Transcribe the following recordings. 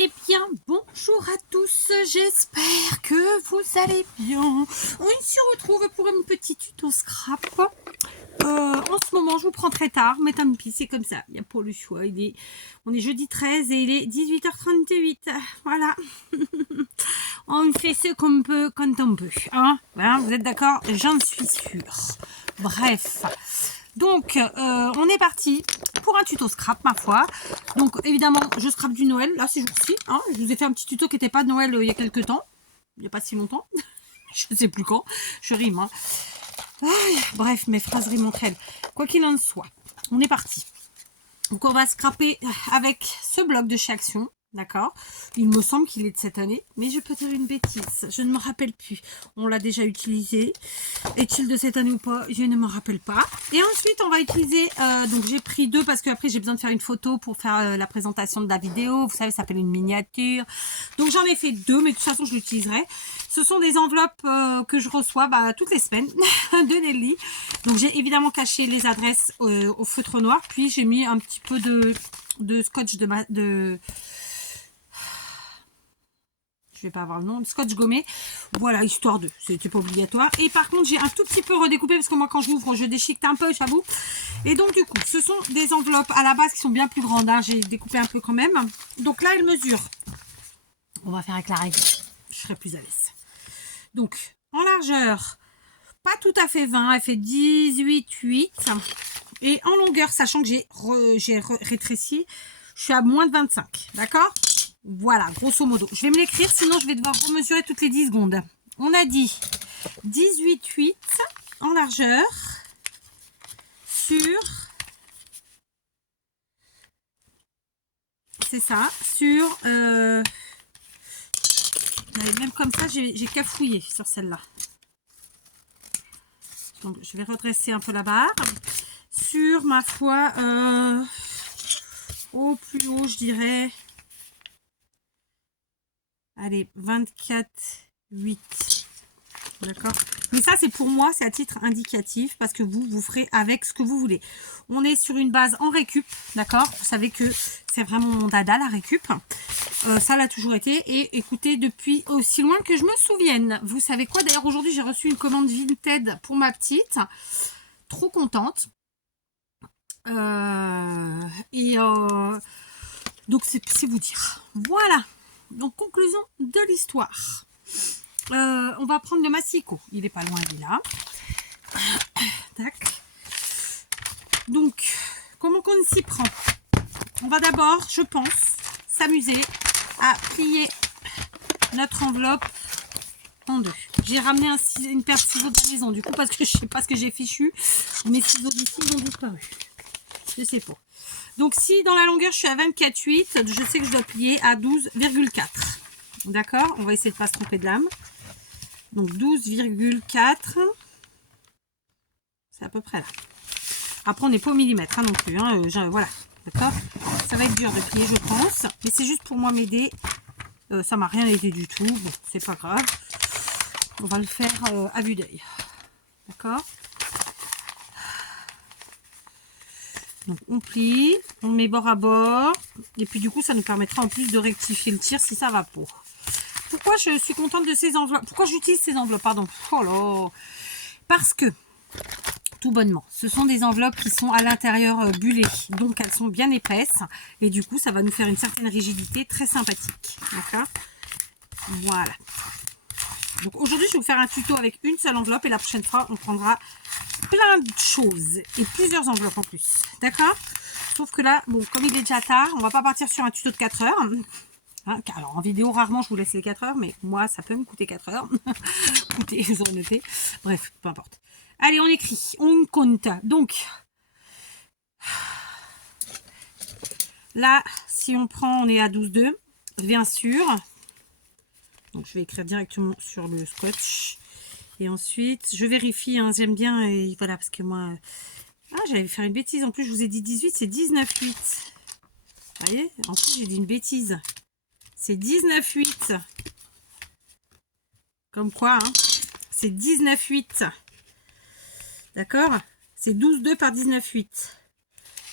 Eh bien, bonjour à tous, j'espère que vous allez bien. On se retrouve pour une petite tuto scrap. En ce moment, je vous prends très tard, mais tant pis, c'est comme ça, il n'y a pas le choix. On est jeudi 13 et il est 18h38. Voilà. On fait ce qu'on peut quand on peut. Hein, vous êtes d'accord? J'en suis sûre. Bref. Donc, on est parti pour un tuto scrap, ma foi. Donc, évidemment, je scrape du Noël, là, ces jours-ci. Hein. Je vous ai fait un petit tuto qui n'était pas de Noël il y a quelques temps. Il n'y a pas si longtemps. Je ne sais plus quand. Je rime. Hein. Bref, mes phrases riment entre elles. Quoi qu'il en soit, on est parti. Donc, on va scraper avec ce bloc de chez Action. D'accord. Il me semble qu'il est de cette année, mais je peux dire une bêtise. Je ne me rappelle plus. On l'a déjà utilisé. Est-il de cette année ou pas? Je ne me rappelle pas. Et ensuite, on va utiliser... donc, j'ai pris deux parce qu'après, j'ai besoin de faire une photo pour faire la présentation de la vidéo. Vous savez, ça s'appelle une miniature. Donc, j'en ai fait deux, mais de toute façon, je l'utiliserai. Ce sont des enveloppes que je reçois toutes les semaines de Nelly. Donc, j'ai évidemment caché les adresses au feutre noir. Puis, j'ai mis un petit peu de scotch je vais pas avoir le nom, scotch gommé, voilà, histoire de, c'était pas obligatoire. Et par contre, j'ai un tout petit peu redécoupé parce que moi, quand je l'ouvre, je déchiquete un peu, j'avoue. Et donc, du coup, ce sont des enveloppes à la base qui sont bien plus grandes. Hein. J'ai découpé un peu quand même. Donc là, elle mesure. On va faire avec la règle. Je serai plus à l'aise. Donc, en largeur, pas tout à fait 20, elle fait 18,8. Et en longueur, sachant que j'ai rétréci, je suis à moins de 25. D'accord? Voilà, grosso modo. Je vais me l'écrire, sinon je vais devoir remesurer toutes les 10 secondes. On a dit 18,8 en largeur sur... C'est ça, sur... même comme ça, j'ai cafouillé sur celle-là. Donc, je vais redresser un peu la barre. Sur, ma foi, au plus haut, je dirais... Allez, 24,8. D'accord. Mais ça, c'est pour moi, c'est à titre indicatif parce que vous ferez avec ce que vous voulez. On est sur une base en récup, d'accord. Vous savez que c'est vraiment mon dada, la récup. Ça l'a toujours été. Et écoutez, depuis aussi loin que je me souvienne. Vous savez quoi? D'ailleurs, aujourd'hui, j'ai reçu une commande Vinted pour ma petite. Trop contente. Donc, c'est vous dire. Voilà. Donc, conclusion de l'histoire. On va prendre le massicot. Il n'est pas loin, il est là. Tac. Donc, comment qu'on s'y prend? On va d'abord, je pense, s'amuser à plier notre enveloppe en deux. J'ai ramené une paire de ciseaux de la maison, du coup, parce que je ne sais pas ce que j'ai fichu. Mes ciseaux d'ici, ils ont disparu. Je sais pas. Donc, si dans la longueur, je suis à 24,8, je sais que je dois plier à 12,4. D'accord? On va essayer de ne pas se tromper de lame. Donc, 12,4. C'est à peu près là. Après, on n'est pas au millimètre hein, non plus. Hein, voilà. D'accord? Ça va être dur de plier, je pense. Mais c'est juste pour moi m'aider. Ça m'a rien aidé du tout. Bon, c'est pas grave. On va le faire à vue d'œil. D'accord? Donc on plie, on met bord à bord, et puis du coup ça nous permettra en plus de rectifier le tir si ça va pas. Pourquoi je suis contente de ces enveloppes? Pourquoi j'utilise ces enveloppes? Pardon. Oh là. Parce que, tout bonnement, ce sont des enveloppes qui sont à l'intérieur bullées, donc elles sont bien épaisses, et du coup ça va nous faire une certaine rigidité très sympathique. D'accord? Voilà. Donc aujourd'hui je vais vous faire un tuto avec une seule enveloppe, et la prochaine fois on prendra plein de choses et plusieurs enveloppes en plus, d'accord? Sauf que là, bon, comme il est déjà tard, on va pas partir sur un tuto de 4 heures. Hein, alors en vidéo, rarement je vous laisse les 4 heures, mais moi ça peut me coûter 4 heures. Écoutez, vous aurez noté. Bref, peu importe. Allez, on écrit, on compte. Donc, là, si on prend, on est à 12,2, bien sûr. Donc je vais écrire directement sur le scotch. Et ensuite, je vérifie, hein, j'aime bien, et voilà, parce que moi... j'allais faire une bêtise, en plus je vous ai dit 18, c'est 19,8. Vous voyez, en plus j'ai dit une bêtise. C'est 19,8. Comme quoi, hein, c'est 19,8. D'accord? C'est 12,2 par 19,8.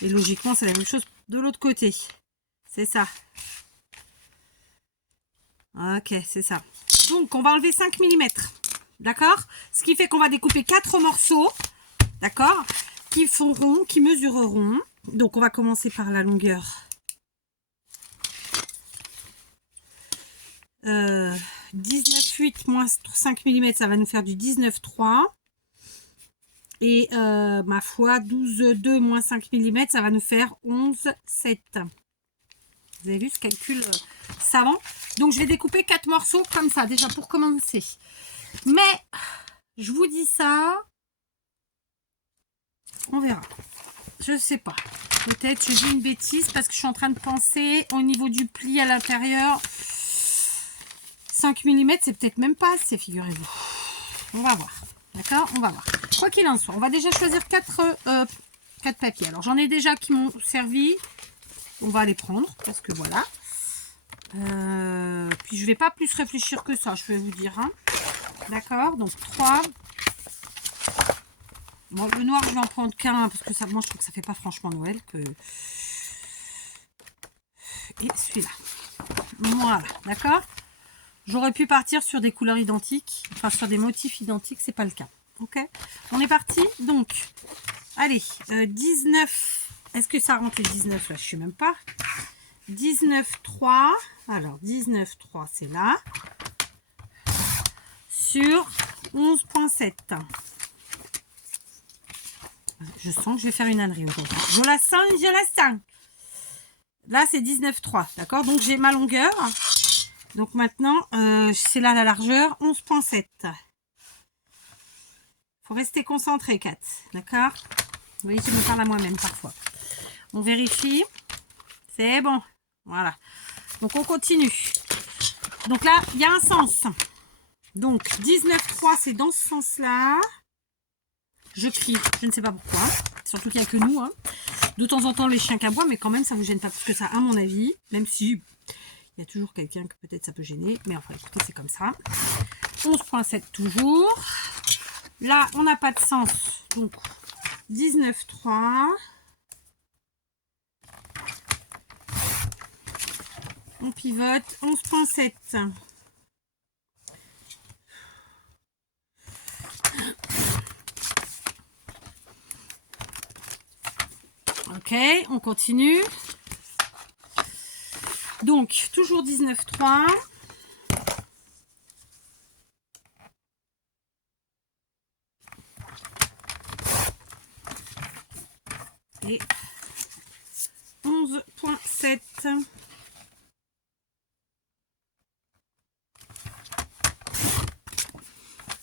Et logiquement, c'est la même chose de l'autre côté. C'est ça. Ok, c'est ça. Donc, on va enlever 5 mm. D'accord? Ce qui fait qu'on va découper 4 morceaux. D'accord? Qui mesureront. Donc, on va commencer par la longueur. 19,8 moins 5 mm, ça va nous faire du 19,3. Et ma foi, 12,2 moins 5 mm, ça va nous faire 11,7. Vous avez vu ce calcul savant? Donc, je vais découper 4 morceaux comme ça, déjà pour commencer. Mais, je vous dis ça, on verra. Je sais pas. Peut-être je dis une bêtise parce que je suis en train de penser au niveau du pli à l'intérieur. 5 mm, c'est peut-être même pas assez, figurez-vous. On va voir. D'accord? On va voir. Quoi qu'il en soit, on va déjà choisir 4 papiers. Alors, j'en ai déjà qui m'ont servi. On va les prendre parce que voilà. Puis, je vais pas plus réfléchir que ça, je vais vous dire. Hein. D'accord? Donc, 3. Bon, le noir, je vais en prendre qu'un parce que ça, moi, je trouve que ça fait pas franchement Noël. Et celui-là. Voilà. D'accord? J'aurais pu partir sur des couleurs identiques, enfin sur des motifs identiques, c'est pas le cas. Ok, on est parti. Donc, allez, 19. Est-ce que ça rentre les 19 là? Je sais même pas. 19,3. Alors, 19,3, c'est là. Sur 11,7. Je sens que je vais faire une ânerie aujourd'hui. Je la sens, je la sens. Là, c'est 19,3. D'accord? Donc, j'ai ma longueur. Donc maintenant, c'est là la largeur, 11,7. Faut rester concentré, Kat. D'accord? Vous voyez, je me parle à moi-même parfois. On vérifie. C'est bon. Voilà. Donc on continue. Donc là, il y a un sens. Donc 19,3, c'est dans ce sens-là. Je crie, je ne sais pas pourquoi. Surtout qu'il n'y a que nous. Hein. De temps en temps, les chiens qu'aboient, mais quand même, ça ne vous gêne pas plus que ça, à mon avis. Même si... il y a toujours quelqu'un que peut-être ça peut gêner. Mais enfin, écoutez, c'est comme ça. 11,7 toujours. Là, on n'a pas de sens. Donc, 19,3. On pivote. 11,7. Ok, on continue. Donc, toujours 19,3. Et 11,7.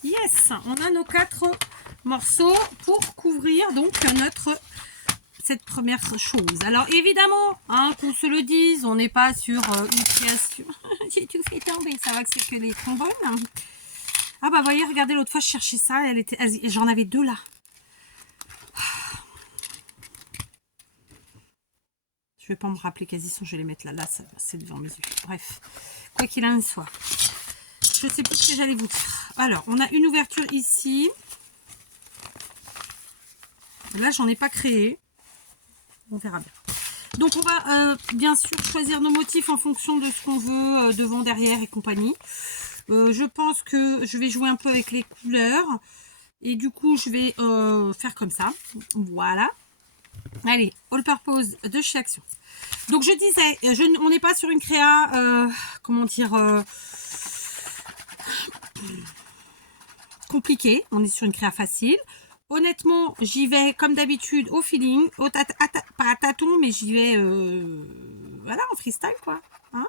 Yes, on a nos 4 morceaux pour couvrir donc cette première chose. Alors évidemment, hein, qu'on se le dise, on n'est pas sur une création. J'ai tout fait tomber, ça va que c'est que les trombones. Ah bah voyez, regardez, l'autre fois je cherchais ça, j'en avais 2 là. Je vais pas me rappeler quasi, je vais les mettre là. Là, c'est devant mes yeux. Bref, quoi qu'il en soit. Je sais plus ce que j'allais vous dire. Alors, on a une ouverture ici. Là, j'en ai pas créé. On verra bien. Donc, on va bien sûr choisir nos motifs en fonction de ce qu'on veut, devant, derrière et compagnie. Je pense que je vais jouer un peu avec les couleurs. Et du coup, je vais faire comme ça. Voilà. Allez, all purpose de chez Action. Donc, je disais, on n'est pas sur une créa, comment dire, compliquée. On est sur une créa facile. Honnêtement, j'y vais comme d'habitude au feeling, pas à tâton, mais j'y vais, voilà, en freestyle, quoi. Hein,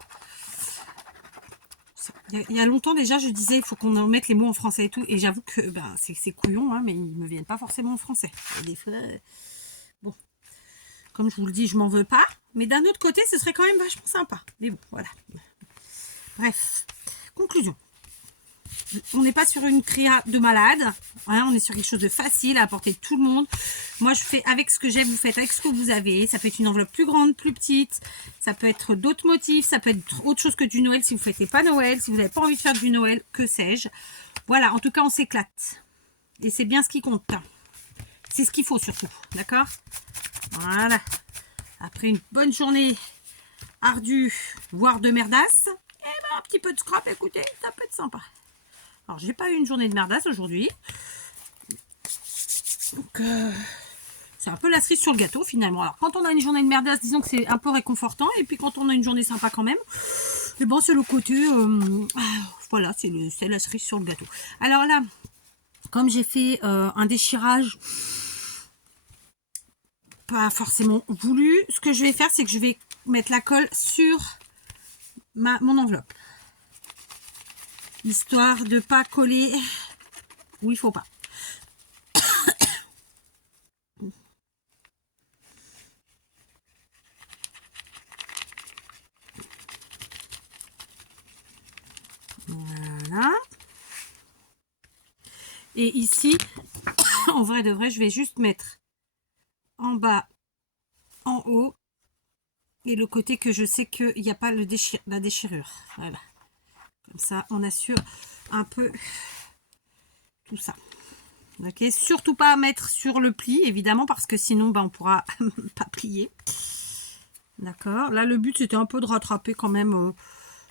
il y a longtemps déjà, je disais, il faut qu'on en mette les mots en français et tout. Et j'avoue que ben, c'est couillon, hein, mais ils ne me viennent pas forcément en français. Et des fois, bon, comme je vous le dis, je m'en veux pas. Mais d'un autre côté, ce serait quand même vachement sympa. Mais bon, voilà. Bref, conclusion. On n'est pas sur une créa de malade. Hein, on est sur quelque chose de facile à apporter de tout le monde. Moi, je fais avec ce que j'ai, vous faites avec ce que vous avez. Ça peut être une enveloppe plus grande, plus petite. Ça peut être d'autres motifs. Ça peut être autre chose que du Noël si vous ne fêtez pas Noël. Si vous n'avez pas envie de faire du Noël, que sais-je. Voilà, en tout cas, on s'éclate. Et c'est bien ce qui compte. C'est ce qu'il faut surtout. D'accord? Voilà. Après une bonne journée ardue, voire de merdasse, eh ben, petit peu de scrap, écoutez, ça peut être sympa. Alors, j'ai pas eu une journée de merdasse aujourd'hui. Donc, c'est un peu la cerise sur le gâteau finalement. Alors, quand on a une journée de merdasse, disons que c'est un peu réconfortant. Et puis, quand on a une journée sympa quand même, et bon, c'est le côté... voilà, c'est la cerise sur le gâteau. Alors là, comme j'ai fait un déchirage pas forcément voulu, ce que je vais faire, c'est que je vais mettre la colle sur mon enveloppe. Histoire de pas coller où il faut pas. Voilà. Et ici, en vrai de vrai, je vais juste mettre en bas, en haut, et le côté que je sais qu'il n'y a pas la déchirure. Voilà. Comme ça, on assure un peu tout ça. Ok, surtout pas à mettre sur le pli, évidemment, parce que sinon, on pourra pas plier. D'accord. Là, le but, c'était un peu de rattraper quand même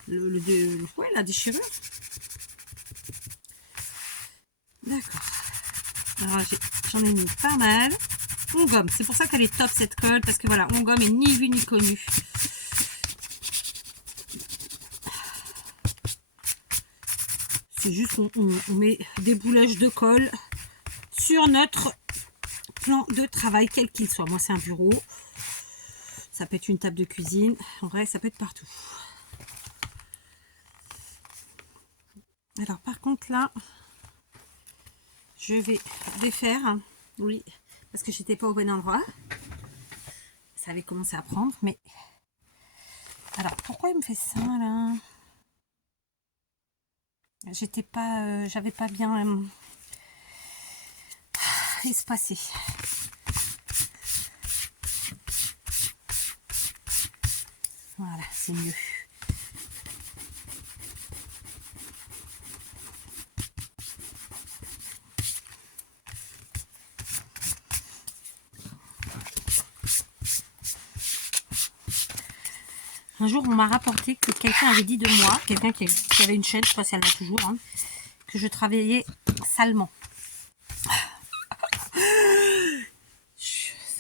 ouais, la déchirure. D'accord. Alors, j'en ai mis pas mal. On gomme. C'est pour ça qu'elle est top, cette colle, parce que voilà, on gomme est ni vu ni connu. C'est juste qu'on met des boulèges de colle sur notre plan de travail, quel qu'il soit. Moi, c'est un bureau. Ça peut être une table de cuisine. En vrai, ça peut être partout. Alors, par contre, là, je vais défaire. Oui, parce que j'étais pas au bon endroit. Ça avait commencé à prendre, mais... Alors, pourquoi il me fait ça, là? J'étais pas... j'avais pas bien... espacé. Voilà, c'est mieux. Un jour, on m'a rapporté que quelqu'un avait dit de moi, quelqu'un qui avait une chaîne, je ne sais pas si elle l'a toujours, hein, que je travaillais salement.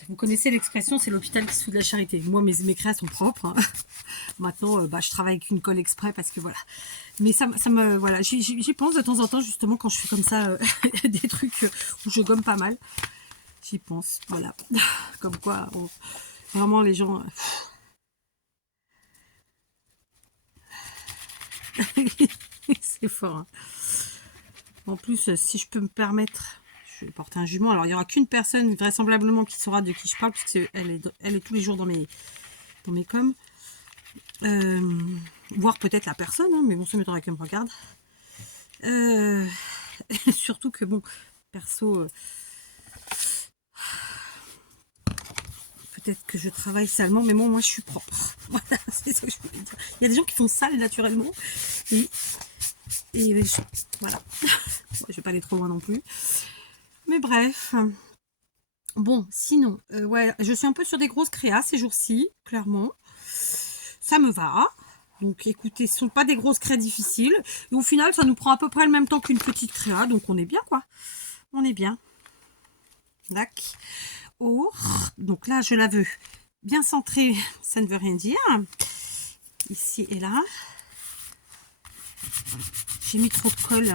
Vous connaissez l'expression, c'est l'hôpital qui se fout de la charité. Moi, mes créas sont propres. Hein. Maintenant, je travaille avec une colle exprès parce que voilà. Mais ça me... Voilà, j'y pense de temps en temps, justement, quand je fais comme ça des trucs où je gomme pas mal. J'y pense, voilà. Comme quoi, vraiment, les gens... c'est fort. Hein. En plus, si je peux me permettre... Je vais porter un jumeau. Alors, il n'y aura qu'une personne, vraisemblablement, qui saura de qui je parle, puisqu'elle elle est tous les jours dans mes coms. Voir peut-être la personne, hein, mais bon, ça m'étonnerait qu'elle me regarde. Surtout que, bon, perso, peut-être que je travaille salement, mais moi, je suis propre. Voilà, c'est ça que je voulais dire. Il y a des gens qui font sale naturellement. Et voilà. Bon, je vais pas aller trop loin non plus. Mais bref. Bon, sinon, ouais, je suis un peu sur des grosses créas ces jours-ci, clairement. Ça me va. Donc, écoutez, ce ne sont pas des grosses créas difficiles. Et au final, ça nous prend à peu près le même temps qu'une petite créa. Donc, on est bien, quoi. On est bien. D'accord. Oh. Donc là, je la veux bien centrée. Ça ne veut rien dire. Ici et là. J'ai mis trop de colle.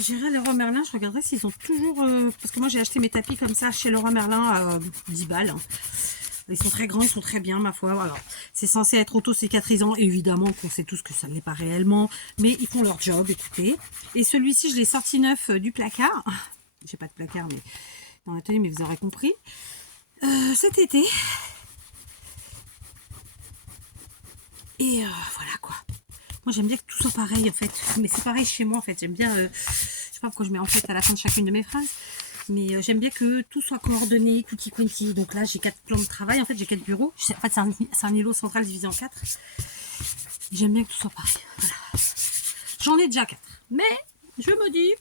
J'irai à Leroy Merlin, je regarderai s'ils ont toujours... parce que moi j'ai acheté mes tapis comme ça chez Leroy Merlin à 10 balles. Ils sont très grands, ils sont très bien ma foi. Alors c'est censé être auto-cicatrisant, évidemment qu'on sait tous que ça ne l'est pas réellement. Mais ils font leur job, écoutez. Et celui-ci je l'ai sorti neuf du placard. J'ai pas de placard mais dans l'atelier, mais vous aurez compris. Cet été. Et voilà quoi. Moi j'aime bien que tout soit pareil en fait. Mais c'est pareil chez moi en fait. J'aime bien... je sais pas pourquoi je mets en fait à la fin de chacune de mes phrases. Mais j'aime bien que tout soit coordonné, tutti quanti. Donc là, j'ai 4 plans de travail. En fait, j'ai 4 bureaux. En fait, c'est un îlot central divisé en 4. J'aime bien que tout soit pareil. Voilà. J'en ai déjà 4. Mais je me dis,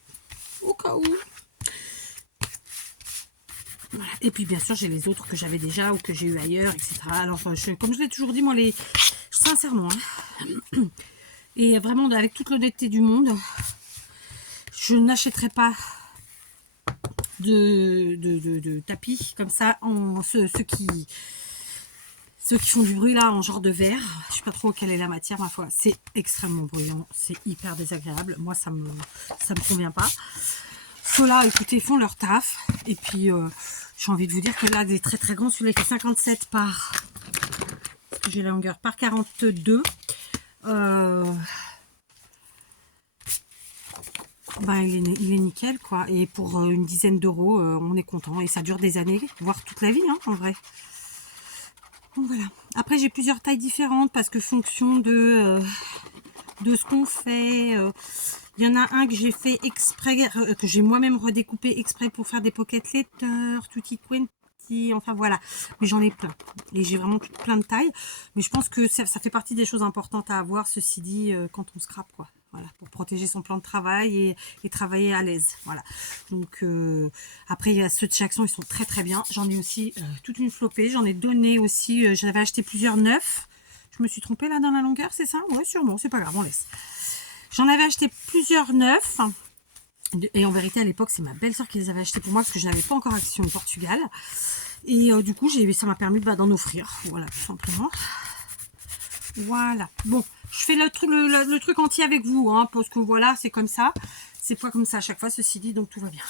au cas où. Voilà. Et puis, bien sûr, j'ai les autres que j'avais déjà ou que j'ai eu ailleurs, etc. Alors, comme je l'ai toujours dit, moi, sincèrement, hein, et vraiment, avec toute l'honnêteté du monde, je n'achèterai pas de tapis comme ça, ceux qui font du bruit là en genre de verre. Je sais pas trop quelle est la matière, ma foi. C'est extrêmement bruyant, c'est hyper désagréable. Moi, ça me convient pas. Ceux-là, écoutez, font leur taf. Et puis, j'ai envie de vous dire que là, des très très grands, celui-là il fait 57 par... J'ai la longueur par 42. Ben, il est nickel, quoi. Et pour une dizaine d'euros, on est content. Et ça dure des années, voire toute la vie, hein, en vrai. Donc voilà. Après, j'ai plusieurs tailles différentes parce que fonction de ce qu'on fait. Il y en a un que j'ai fait exprès, que j'ai moi-même redécoupé exprès pour faire des pocket letters, tutti quanti, enfin voilà. Mais j'en ai plein. Et j'ai vraiment plein de tailles. Mais je pense que ça fait partie des choses importantes à avoir, ceci dit, quand on scrape, quoi. Voilà, pour protéger son plan de travail et travailler à l'aise. Voilà. Donc, après, il y a ceux de chez Action, ils sont très très bien. J'en ai aussi toute une flopée. J'en ai donné aussi, j'en avais acheté plusieurs neufs. Je me suis trompée là dans la longueur, c'est ça? Oui, sûrement, c'est pas grave, on laisse. J'en avais acheté plusieurs neufs. Et en vérité, à l'époque, c'est ma belle-sœur qui les avait achetés pour moi parce que je n'avais pas encore Action au Portugal. Et du coup, ça m'a permis d'en offrir. Voilà, tout simplement. Voilà. Bon, je fais le truc entier avec vous, hein, parce que voilà, c'est comme ça. C'est pas comme ça à chaque fois, ceci dit, donc tout va bien.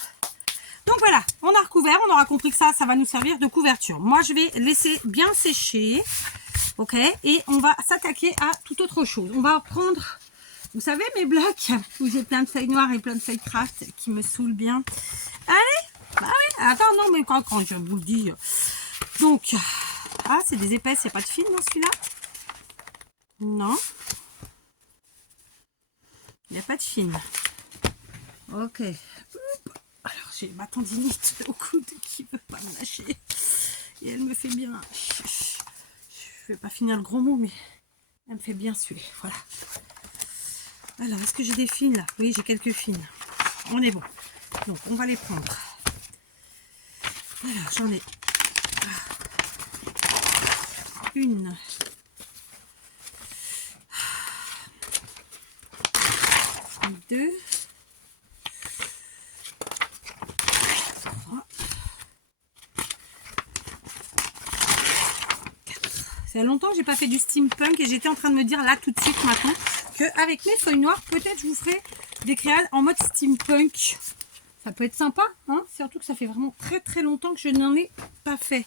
Donc voilà, on a recouvert, on aura compris que ça va nous servir de couverture. Moi, je vais laisser bien sécher, ok, et on va s'attaquer à toute autre chose. On va prendre, vous savez, mes blocs où j'ai plein de feuilles noires et plein de feuilles craft qui me saoulent bien. Allez, bah oui, attends, non, mais quand je vous le dis. Donc, ah, c'est des épaisses, il n'y a pas de fil dans celui-là. Non. Il n'y a pas de fine. Ok. Alors, j'ai ma tendinite au coude qui ne veut pas me lâcher. Et elle me fait bien... Je ne vais pas finir le gros mot, mais elle me fait bien suer. Voilà. Alors, est-ce que j'ai des fines là? Oui, j'ai quelques fines. On est bon. Donc, on va les prendre. Alors, j'en ai une... 2, 3, 4. C'est longtemps que j'ai pas fait du steampunk et j'étais en train de me dire là tout de suite maintenant qu'avec mes feuilles noires, peut-être je vous ferai des créations en mode steampunk. Ça peut être sympa, hein, surtout que ça fait vraiment très très longtemps que je n'en ai pas fait.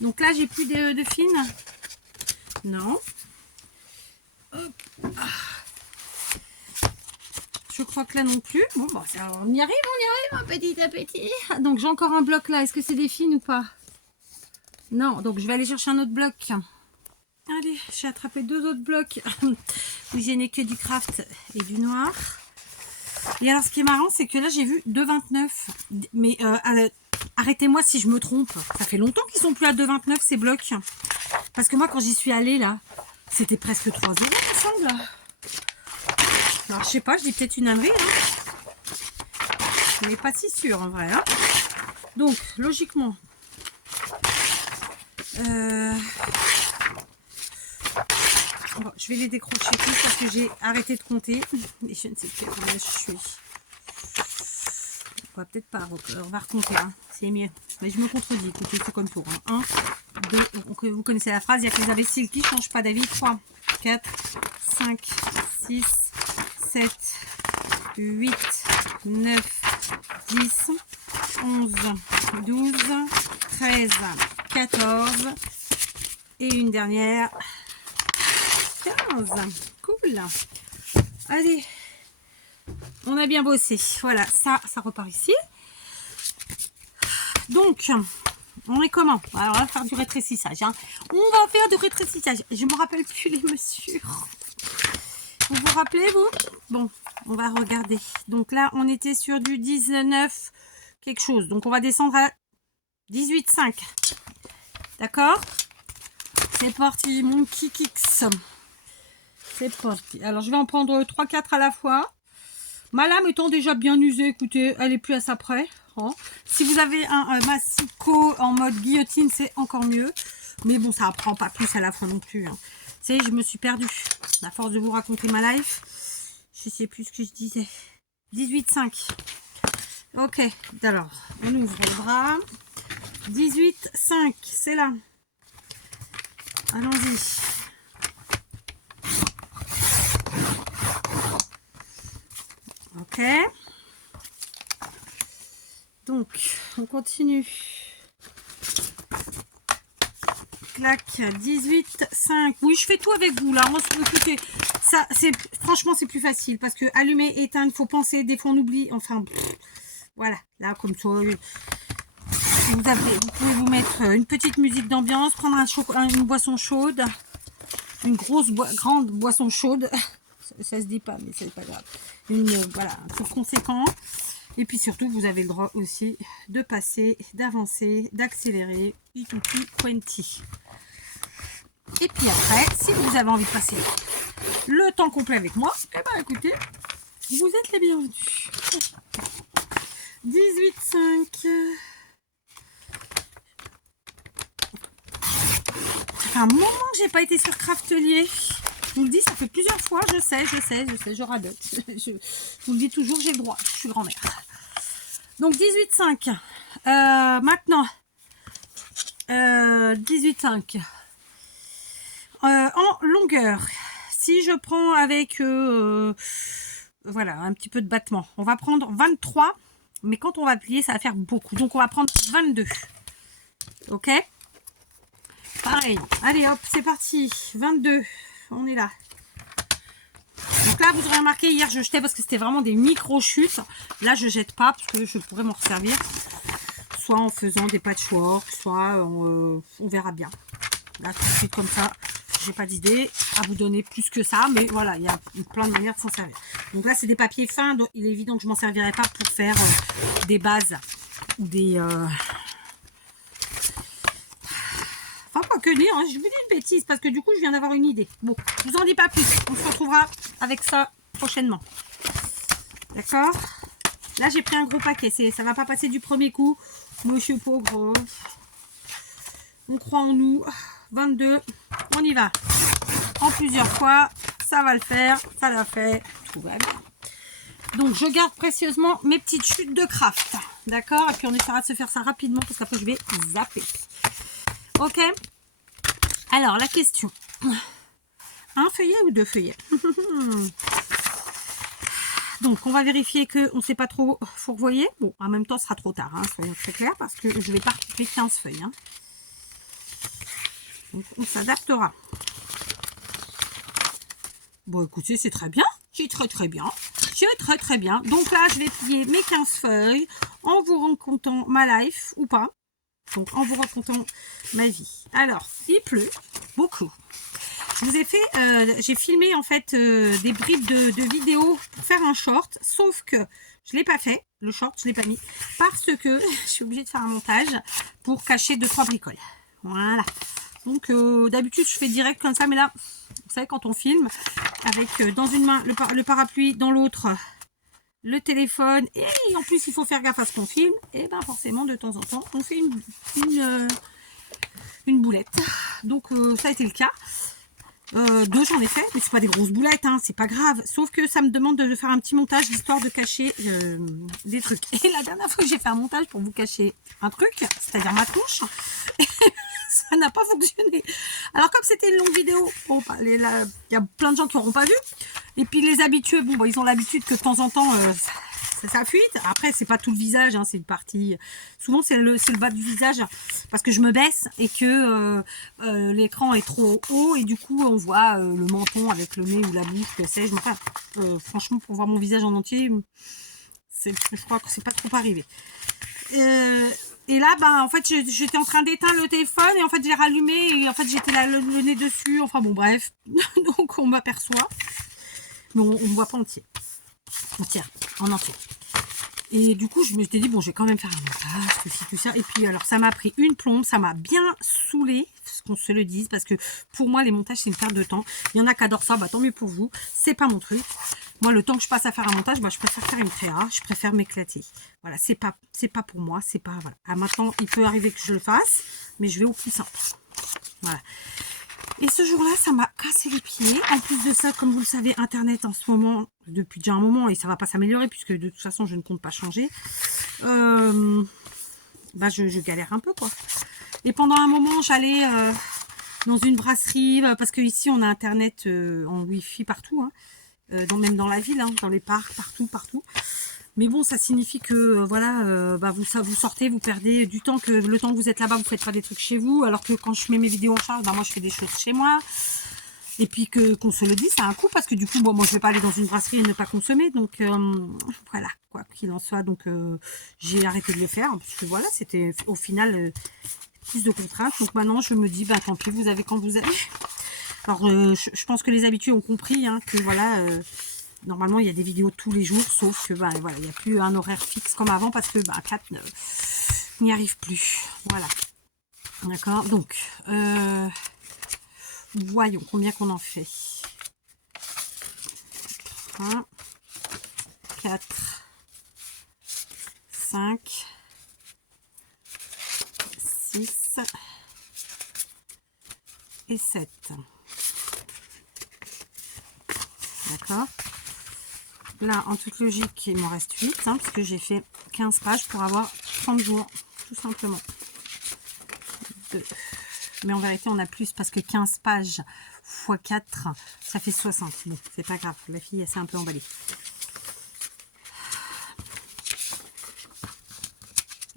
Donc là, j'ai plus de fines. Non. Hop. Ah. Je crois que là non plus. Bon, bah, on y arrive, petit à petit. Donc j'ai encore un bloc là. Est-ce que c'est des fines ou pas? Non, donc je vais aller chercher un autre bloc. Allez, j'ai attrapé 2 autres blocs où je n'ai que du craft et du noir. Et alors ce qui est marrant, c'est que là j'ai vu 2,29. Mais arrêtez-moi si je me trompe. Ça fait longtemps qu'ils sont plus à 2,29 ces blocs. Parce que moi quand j'y suis allée là, c'était presque 3 euros, il me semble. Alors, je sais pas, je dis peut-être une ânerie, hein. Mais pas si sûr en vrai. Hein. Donc, logiquement, bon, je vais les décrocher tous parce que j'ai arrêté de compter. Et je ne sais plus combien je suis. On va peut-être pas, on va recompter, hein. C'est mieux. Mais je me contredis, écoutez, c'est comme pour 1, 2, donc vous connaissez la phrase, il y a que les imbéciles qui ne changent pas d'avis. 3, 4, 5, 6, 7, 8, 9, 10, 11, 12, 13, 14 et une dernière 15. Cool. Allez, on a bien bossé. Voilà, ça repart ici. Donc, on est comment? Alors, on va faire du rétrécissage. Hein. On va faire du rétrécissage. Je me rappelle plus les mesures. Vous vous rappelez, vous? Bon, on va regarder. Donc là, on était sur du 19 quelque chose. Donc, on va descendre à 18,5. D'accord? C'est parti, mon Kikix. C'est parti. Alors, je vais en prendre 3-4 à la fois. Ma lame étant déjà bien usée, écoutez, elle est plus à ça près. Hein. Si vous avez un massicot en mode guillotine, c'est encore mieux. Mais bon, ça apprend pas plus à la fois non plus. Hein. Vous savez, je me suis perdue. À force de vous raconter ma life, je sais plus ce que je disais. 18,5. Ok, alors, on ouvre le bras. 18,5, c'est là. Allons-y. Ok. Donc, on continue. Clac, 18,5. Oui, je fais tout avec vous là. Écoutez, ça, franchement, c'est plus facile parce que allumer, éteindre, il faut penser. Des fois, on oublie. Enfin, voilà. Là, comme ça, vous pouvez vous mettre une petite musique d'ambiance, prendre une boisson chaude, une grande boisson chaude. Ça se dit pas, mais c'est pas grave. Voilà, un truc conséquent. Et puis surtout, vous avez le droit aussi de passer, d'avancer, d'accélérer. Ituki Quenti. Et puis après, si vous avez envie de passer le temps complet avec moi, eh ben écoutez, vous êtes les bienvenus. 18,5. Ça fait un moment que j'ai pas été sur Craftelier. Je vous le dis, ça fait plusieurs fois, je sais, je radote. Je vous le dis toujours, j'ai le droit, je suis grand-mère. Donc 18,5. Maintenant, 18,5. En longueur, si je prends avec, voilà, un petit peu de battement, on va prendre 23, mais quand on va plier, ça va faire beaucoup. Donc on va prendre 22. Ok? Pareil. Allez, hop, c'est parti. 22. On est là. Donc là, vous aurez remarqué, hier, je jetais parce que c'était vraiment des micro-chutes. Là, je jette pas parce que je pourrais m'en resservir. Soit en faisant des patchwork, soit on verra bien. Là, tout de suite, comme ça, j'ai pas d'idée à vous donner plus que ça. Mais voilà, il y a plein de manières de s'en servir. Donc là, c'est des papiers fins. Donc il est évident que je m'en servirai pas pour faire des bases ou des... Enfin, pas que dire, hein, je vous dis une bêtise parce que du coup, je viens d'avoir une idée. Bon, je vous en dis pas plus. On se retrouvera avec ça prochainement. D'accord? Là, j'ai pris un gros paquet. Ça va pas passer du premier coup. Moi, je suis pas gros. On croit en nous. 22. On y va. En plusieurs fois. Ça va le faire. Ça l'a fait. Tout va bien. Donc, je garde précieusement mes petites chutes de craft. D'accord? Et puis, on essaiera de se faire ça rapidement parce qu'après, je vais zapper. Ok? Alors, la question. Un feuillet ou deux feuillets? Donc, on va vérifier qu'on ne sait pas trop fourvoyer. Bon, en même temps, ce sera trop tard, hein, soyons très clairs, parce que je ne vais pas recouper 15 feuilles. Hein. Donc, on s'adaptera. Bon, écoutez, c'est très bien. C'est très bien. C'est très bien. Donc là, je vais plier mes 15 feuilles en vous racontant ma life ou pas. Donc, en vous racontant ma vie. Alors, il pleut beaucoup. Je vous ai fait, j'ai filmé en fait des bribes de vidéos pour faire un short, sauf que je ne l'ai pas fait, le short, je ne l'ai pas mis, parce que je suis obligée de faire un montage pour cacher 2-3 bricoles. Voilà. Donc, d'habitude, je fais direct comme ça, mais là, vous savez, quand on filme, avec dans une main le parapluie, dans l'autre, le téléphone, et en plus, il faut faire gaffe à ce qu'on filme, et bien forcément, de temps en temps, on fait une boulette. Donc, ça a été le cas. Deux, j'en ai fait, mais c'est pas des grosses boulettes, hein, c'est pas grave. Sauf que ça me demande de faire un petit montage histoire de cacher des trucs. Et la dernière fois que j'ai fait un montage pour vous cacher un truc, c'est-à-dire ma touche, ça n'a pas fonctionné. Alors comme c'était une longue vidéo, bon, il y a plein de gens qui n'auront pas vu. Et puis les habitués, bon, bah, ils ont l'habitude que de temps en temps ça fuite. Après, c'est pas tout le visage, hein, c'est une partie. Souvent, c'est le bas du visage parce que je me baisse et que l'écran est trop haut et du coup, on voit le menton avec le nez ou la bouche, que sais-je. Enfin, franchement, pour voir mon visage en entier, je crois que c'est pas trop arrivé. Et là, ben, en fait, j'étais en train d'éteindre le téléphone et en fait, j'ai rallumé et en fait, j'étais là le nez dessus. Enfin, bon, bref. Donc, on m'aperçoit. Mais on ne voit pas entier. On tire en entier. Et du coup, je me suis dit, bon, je vais quand même faire un montage, tout ça. Et puis, alors, ça m'a pris une plombe, ça m'a bien saoulé, qu'on se le dise, parce que pour moi, les montages, c'est une perte de temps. Il y en a qui adorent ça, bah tant mieux pour vous. C'est pas mon truc. Moi, le temps que je passe à faire un montage, bah, je préfère faire une créa, je préfère m'éclater. Voilà, c'est pas pour moi, c'est pas, voilà. Ah, maintenant, il peut arriver que je le fasse, mais je vais au plus simple. Voilà. Et ce jour-là, ça m'a cassé les pieds. En plus de ça, comme vous le savez, Internet en ce moment, depuis déjà un moment, et ça va pas s'améliorer, puisque de toute façon, je ne compte pas changer, bah, je galère un peu, quoi. Et pendant un moment, j'allais dans une brasserie, parce que ici on a Internet en Wi-Fi partout, hein, même dans la ville, hein, dans les parcs, partout. Mais bon, ça signifie que voilà, bah vous sortez, vous perdez du temps, que le temps que vous êtes là-bas, vous faites pas des trucs chez vous, alors que quand je mets mes vidéos en charge, bah moi je fais des choses chez moi. Et puis qu'on se le dit, ça a un coût, parce que du coup, bon, moi je vais pas aller dans une brasserie et ne pas consommer, donc voilà, quoi qu'il en soit, donc j'ai arrêté de le faire, parce que voilà, c'était au final plus de contraintes. Donc maintenant je me dis, bah tant pis, vous avez quand vous avez. Alors je pense que les habitués ont compris, hein, que voilà, normalement il y a des vidéos tous les jours, sauf que bah, voilà, il n'y a plus un horaire fixe comme avant, parce que bah, 4 n'y arrive plus. Voilà. D'accord, donc voyons combien qu'on en fait. 1, 4, 5, 6 et 7. D'accord. Là, en toute logique, il m'en reste 8, hein, parce que j'ai fait 15 pages pour avoir 30 jours, tout simplement. 2. Mais en vérité, on a plus, parce que 15 pages x 4, ça fait 60. Bon, c'est pas grave, la fille, elle s'est un peu emballée.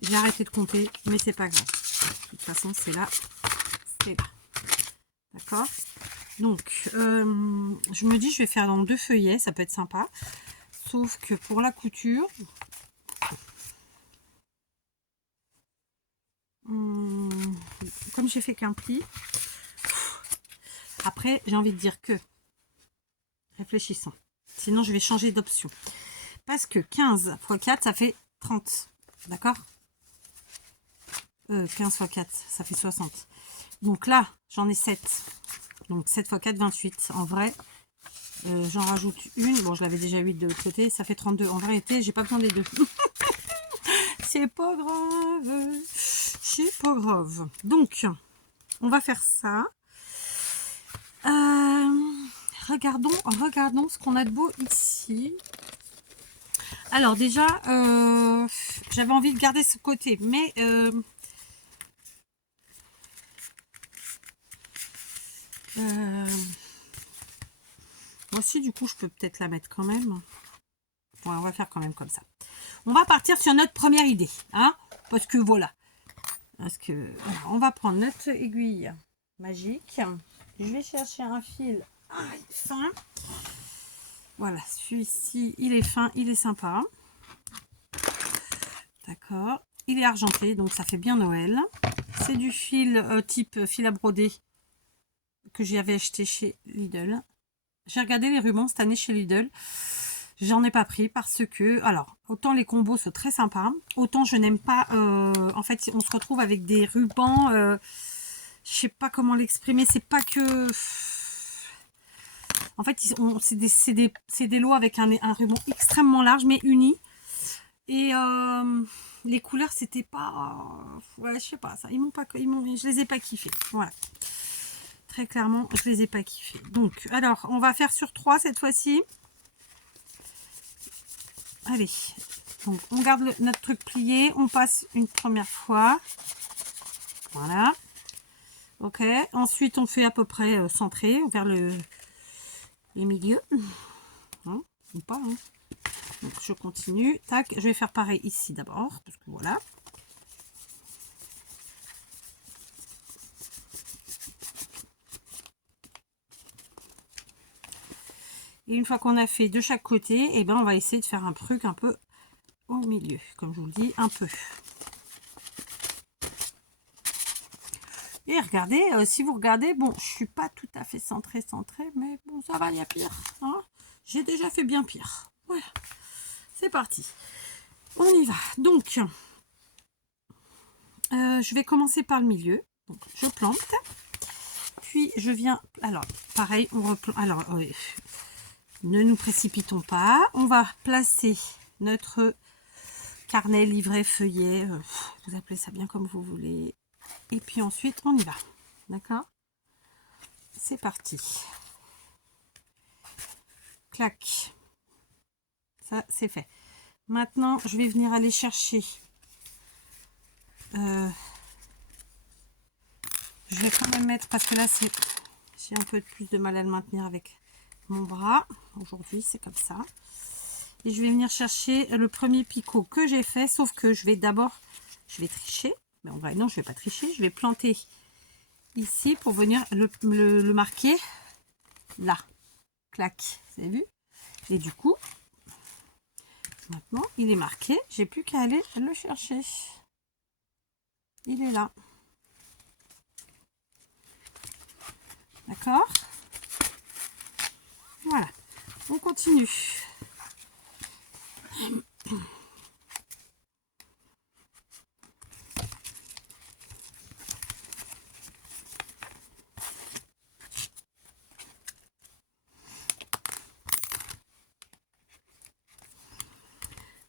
J'ai arrêté de compter, mais c'est pas grave. De toute façon, c'est là. C'est là. D'accord. Donc, je me dis, je vais faire dans 2 feuillets, ça peut être sympa. Sauf que pour la couture, comme j'ai fait qu'un pli, après, j'ai envie de dire que, réfléchissons. Sinon, je vais changer d'option. Parce que 15 x 4, ça fait 30. D'accord 15 x 4, ça fait 60. Donc là, j'en ai 7. Donc 7 x 4, 28. En vrai, j'en rajoute une. Bon, je l'avais déjà 8 de l'autre côté. Ça fait 32. En vérité, j'ai pas besoin des deux. C'est pas grave. C'est pas grave. Donc, on va faire ça. Regardons ce qu'on a de beau ici. Alors déjà, j'avais envie de garder ce côté, mais moi aussi, du coup, je peux peut-être la mettre quand même. Ouais, on va faire quand même comme ça. On va partir sur notre première idée, hein, parce que voilà. Parce que alors, on va prendre notre aiguille magique. Je vais chercher un fil fin. Voilà, celui-ci, il est fin, il est sympa. D'accord. Il est argenté, donc ça fait bien Noël. C'est du fil type fil à broder que j'avais acheté chez Lidl. J'ai regardé les rubans cette année chez Lidl. J'en ai pas pris parce que, alors, autant les combos sont très sympas, autant je n'aime pas, en fait, on se retrouve avec des rubans, je sais pas comment l'exprimer, c'est pas que, en fait, c'est des lots avec un ruban extrêmement large, mais uni, et les couleurs, c'était pas, ouais, je sais pas, ça, je les ai pas kiffés, voilà. Très clairement, je les ai pas kiffés. Donc, alors, on va faire sur 3 cette fois-ci. Allez, donc on garde notre truc plié, on passe une première fois. Voilà. Ok, ensuite on fait à peu près centré vers le milieu. Hein, ou pas. Hein. Donc je continue. Tac, je vais faire pareil ici d'abord, parce que voilà. Et une fois qu'on a fait de chaque côté, et ben on va essayer de faire un truc un peu au milieu, comme je vous le dis, un peu. Et regardez, si vous regardez, bon, je suis pas tout à fait centré, mais bon, ça va, il y a pire. Hein, j'ai déjà fait bien pire. Voilà, c'est parti. On y va. Donc, je vais commencer par le milieu. Donc, je plante. Puis, je viens... Alors, pareil, on replante. Alors, ne nous précipitons pas. On va placer notre carnet, livret, feuillet. Vous appelez ça bien comme vous voulez. Et puis ensuite, on y va. D'accord? C'est parti. Clac. Ça, c'est fait. Maintenant, je vais venir aller chercher. Je vais quand même mettre, parce que là, j'ai un peu plus de mal à le maintenir avec mon bras. Aujourd'hui, c'est comme ça. Et je vais venir chercher le premier picot que j'ai fait, sauf que je vais tricher. Mais en vrai, non, je vais pas tricher. Je vais planter ici pour venir le marquer là. Clac. Vous avez vu? Et du coup, maintenant, il est marqué. J'ai plus qu'à aller le chercher. Il est là. D'accord? Voilà. On continue.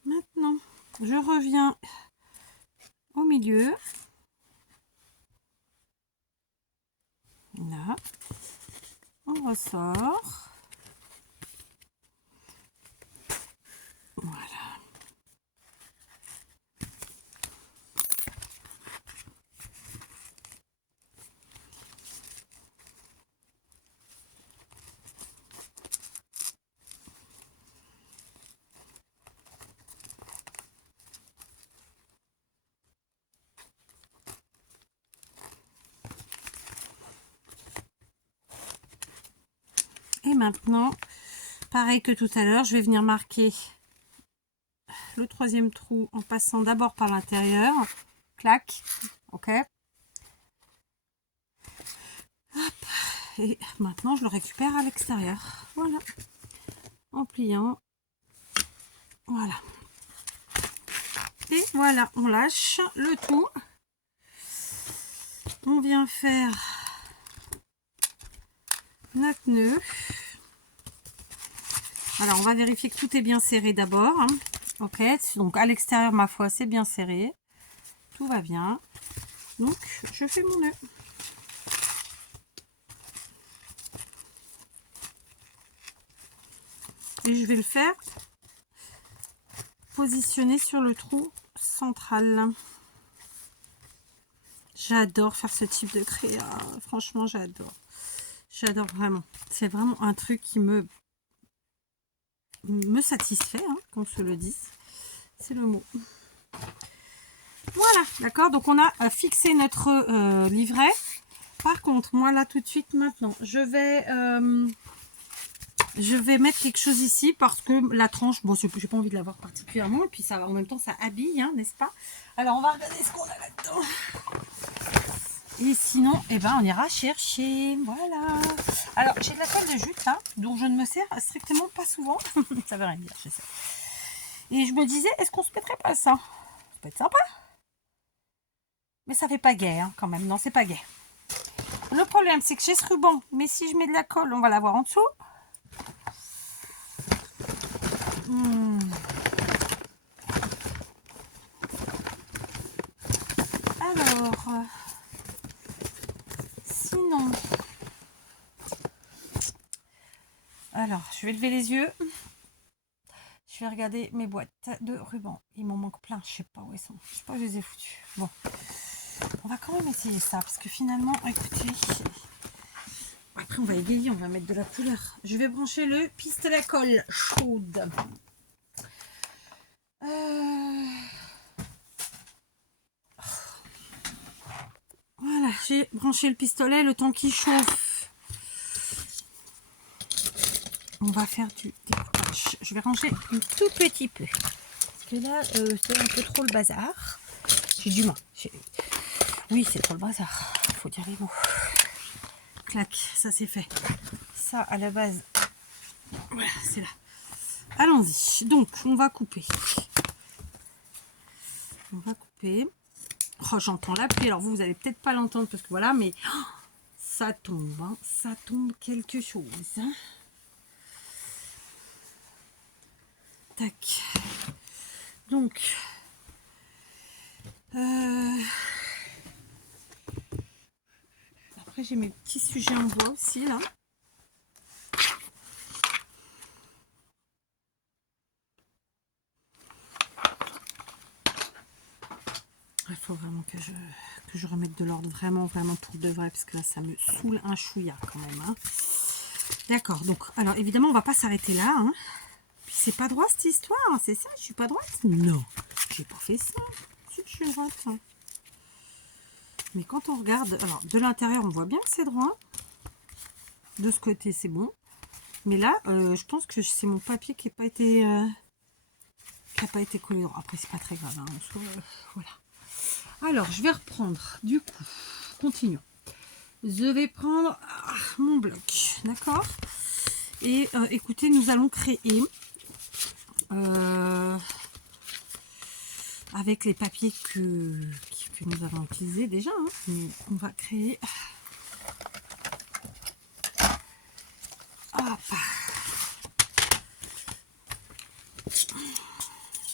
Maintenant, je reviens au milieu. Là. On ressort. Voilà. Et maintenant, pareil que tout à l'heure, je vais venir marquer le troisième trou en passant d'abord par l'intérieur. Clac. Ok. Hop. Et maintenant, je le récupère à l'extérieur. Voilà. En pliant. Voilà. Et voilà, on lâche le tout. On vient faire notre nœud. Alors, on va vérifier que tout est bien serré d'abord. Hein. Ok, donc à l'extérieur, ma foi, c'est bien serré. Tout va bien. Donc, je fais mon nœud. Et je vais le faire positionner sur le trou central. J'adore faire ce type de créa. Franchement, j'adore. J'adore vraiment. C'est vraiment un truc qui me satisfait, hein, qu'on se le dise. C'est le mot. Voilà, d'accord. Donc, on a fixé notre livret. Par contre, moi, là, tout de suite, maintenant, je vais mettre quelque chose ici parce que la tranche, bon, j'ai pas envie de l'avoir particulièrement. Et puis, ça, en même temps, ça habille, hein, n'est-ce pas? Alors, on va regarder ce qu'on a là-dedans. Et sinon, eh ben, on ira chercher. Voilà. Alors, j'ai de la colle de jute, hein, dont je ne me sers strictement pas souvent. Ça veut rien dire, je sais. Et je me disais, est-ce qu'on se mettrait pas ça? Ça peut être sympa. Mais ça fait pas gai, hein, quand même. Non, c'est pas gai. Le problème, c'est que j'ai ce ruban. Mais si je mets de la colle, on va l'avoir en dessous. Alors, sinon, alors, je vais lever les yeux. Je vais regarder mes boîtes de rubans. Il m'en manque plein. Je sais pas où elles sont. Je sais pas où je les ai foutus. Bon, on va quand même essayer ça parce que finalement, écoutez, après on va égayer, on va mettre de la couleur. Je vais brancher le pistolet à colle chaude. Voilà, j'ai branché le pistolet, le temps qu'il chauffe. On va faire du découpage. Je vais ranger un tout petit peu. Parce que là, c'est un peu trop le bazar. J'ai du mal. Oui, c'est trop le bazar. Il faut dire les mots. Clac, ça c'est fait. Ça, à la base, voilà, c'est là. Allons-y. Donc, on va couper. on va couper. Oh, j'entends la pluie. Alors vous allez peut-être pas l'entendre parce que voilà, mais oh, ça tombe, hein, ça tombe quelque chose. Hein. Tac. Donc, après j'ai mes petits sujets en bois aussi là. Il faut vraiment que je remette de l'ordre, vraiment pour de vrai, parce que là, ça me saoule un chouïa quand même. Hein. D'accord, donc, alors évidemment, on va pas s'arrêter là. Hein. Puis c'est pas droit cette histoire, hein, c'est ça, je suis pas droite? Non, j'ai pas fait ça. Si, je suis droite. Hein. Mais quand on regarde, alors de l'intérieur, on voit bien que c'est droit. De ce côté, c'est bon. Mais là, je pense que c'est mon papier qui n'a pas été collé droit. Après, c'est pas très grave. Hein, voilà. Alors, je vais reprendre, du coup, continuons. Je vais prendre mon bloc, d'accord? Et écoutez, nous allons créer avec les papiers que nous avons utilisés déjà. Hein, mais on va créer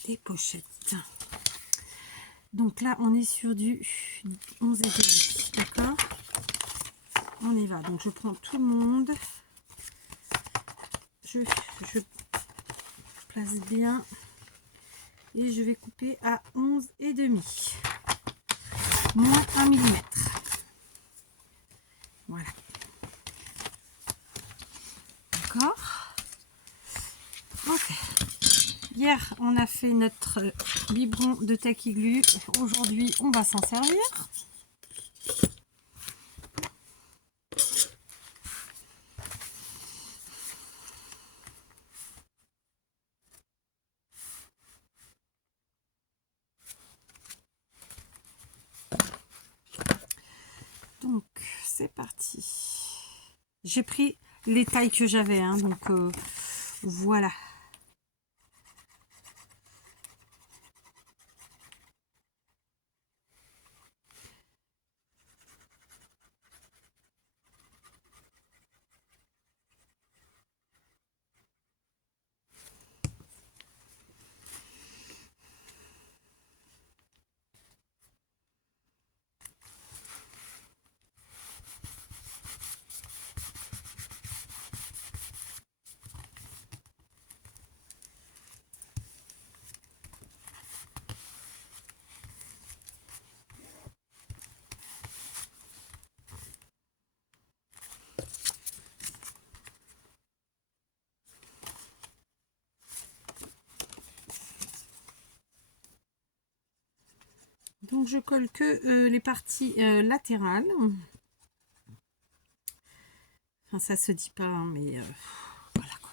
des pochettes. Donc là, on est sur du 11 et demi, d'accord? On y va. Donc je prends tout le monde. Je place bien. Et je vais couper à 11 et demi. Moins 1 mm. Voilà. D'accord? Ok. Hier, on a fait notre biberon de Tacky Glue. Aujourd'hui, on va s'en servir. Donc, c'est parti. J'ai pris les tailles que j'avais, hein, donc voilà. Donc, je colle que les parties latérales. Enfin, ça se dit pas, hein, mais voilà quoi.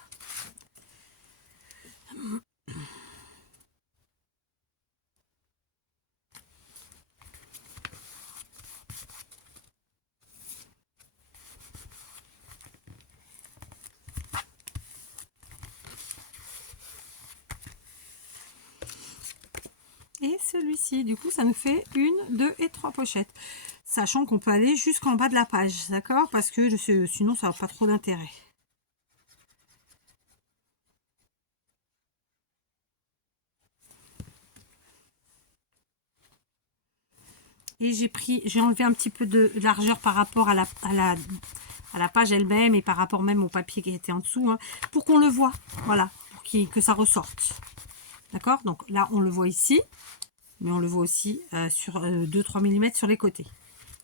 Et celui-ci, du coup, ça nous fait 1, 2 et 3 pochettes. Sachant qu'on peut aller jusqu'en bas de la page, d'accord? Parce que sinon, ça n'a pas trop d'intérêt. Et j'ai enlevé un petit peu de largeur par rapport à la page elle-même et par rapport même au papier qui était en dessous, hein, pour qu'on le voit, voilà, pour que ça ressorte. D'accord? Donc là, on le voit ici, mais on le voit aussi sur 2-3 mm sur les côtés.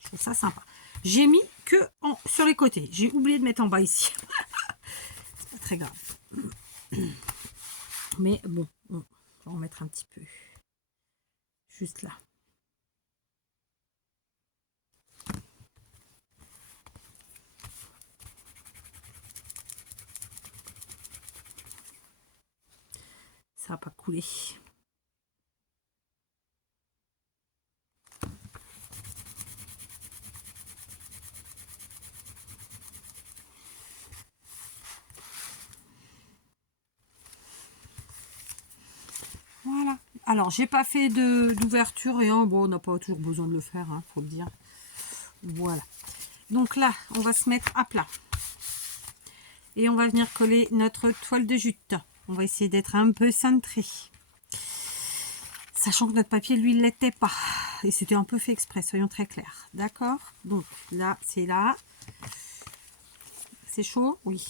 Je trouve ça sympa. J'ai mis que sur les côtés. J'ai oublié de mettre en bas ici. C'est pas très grave. Mais bon, on va en mettre un petit peu. Juste là. Ça va pas couler. Alors, j'ai pas fait d'ouverture et bon, on n'a pas toujours besoin de le faire, hein, faut le dire. Voilà. Donc là, on va se mettre à plat. Et on va venir coller notre toile de jute. On va essayer d'être un peu cintré. Sachant que notre papier, lui, ne l'était pas. Et c'était un peu fait exprès, soyons très clairs. D'accord? Donc là, c'est là. C'est chaud? Oui.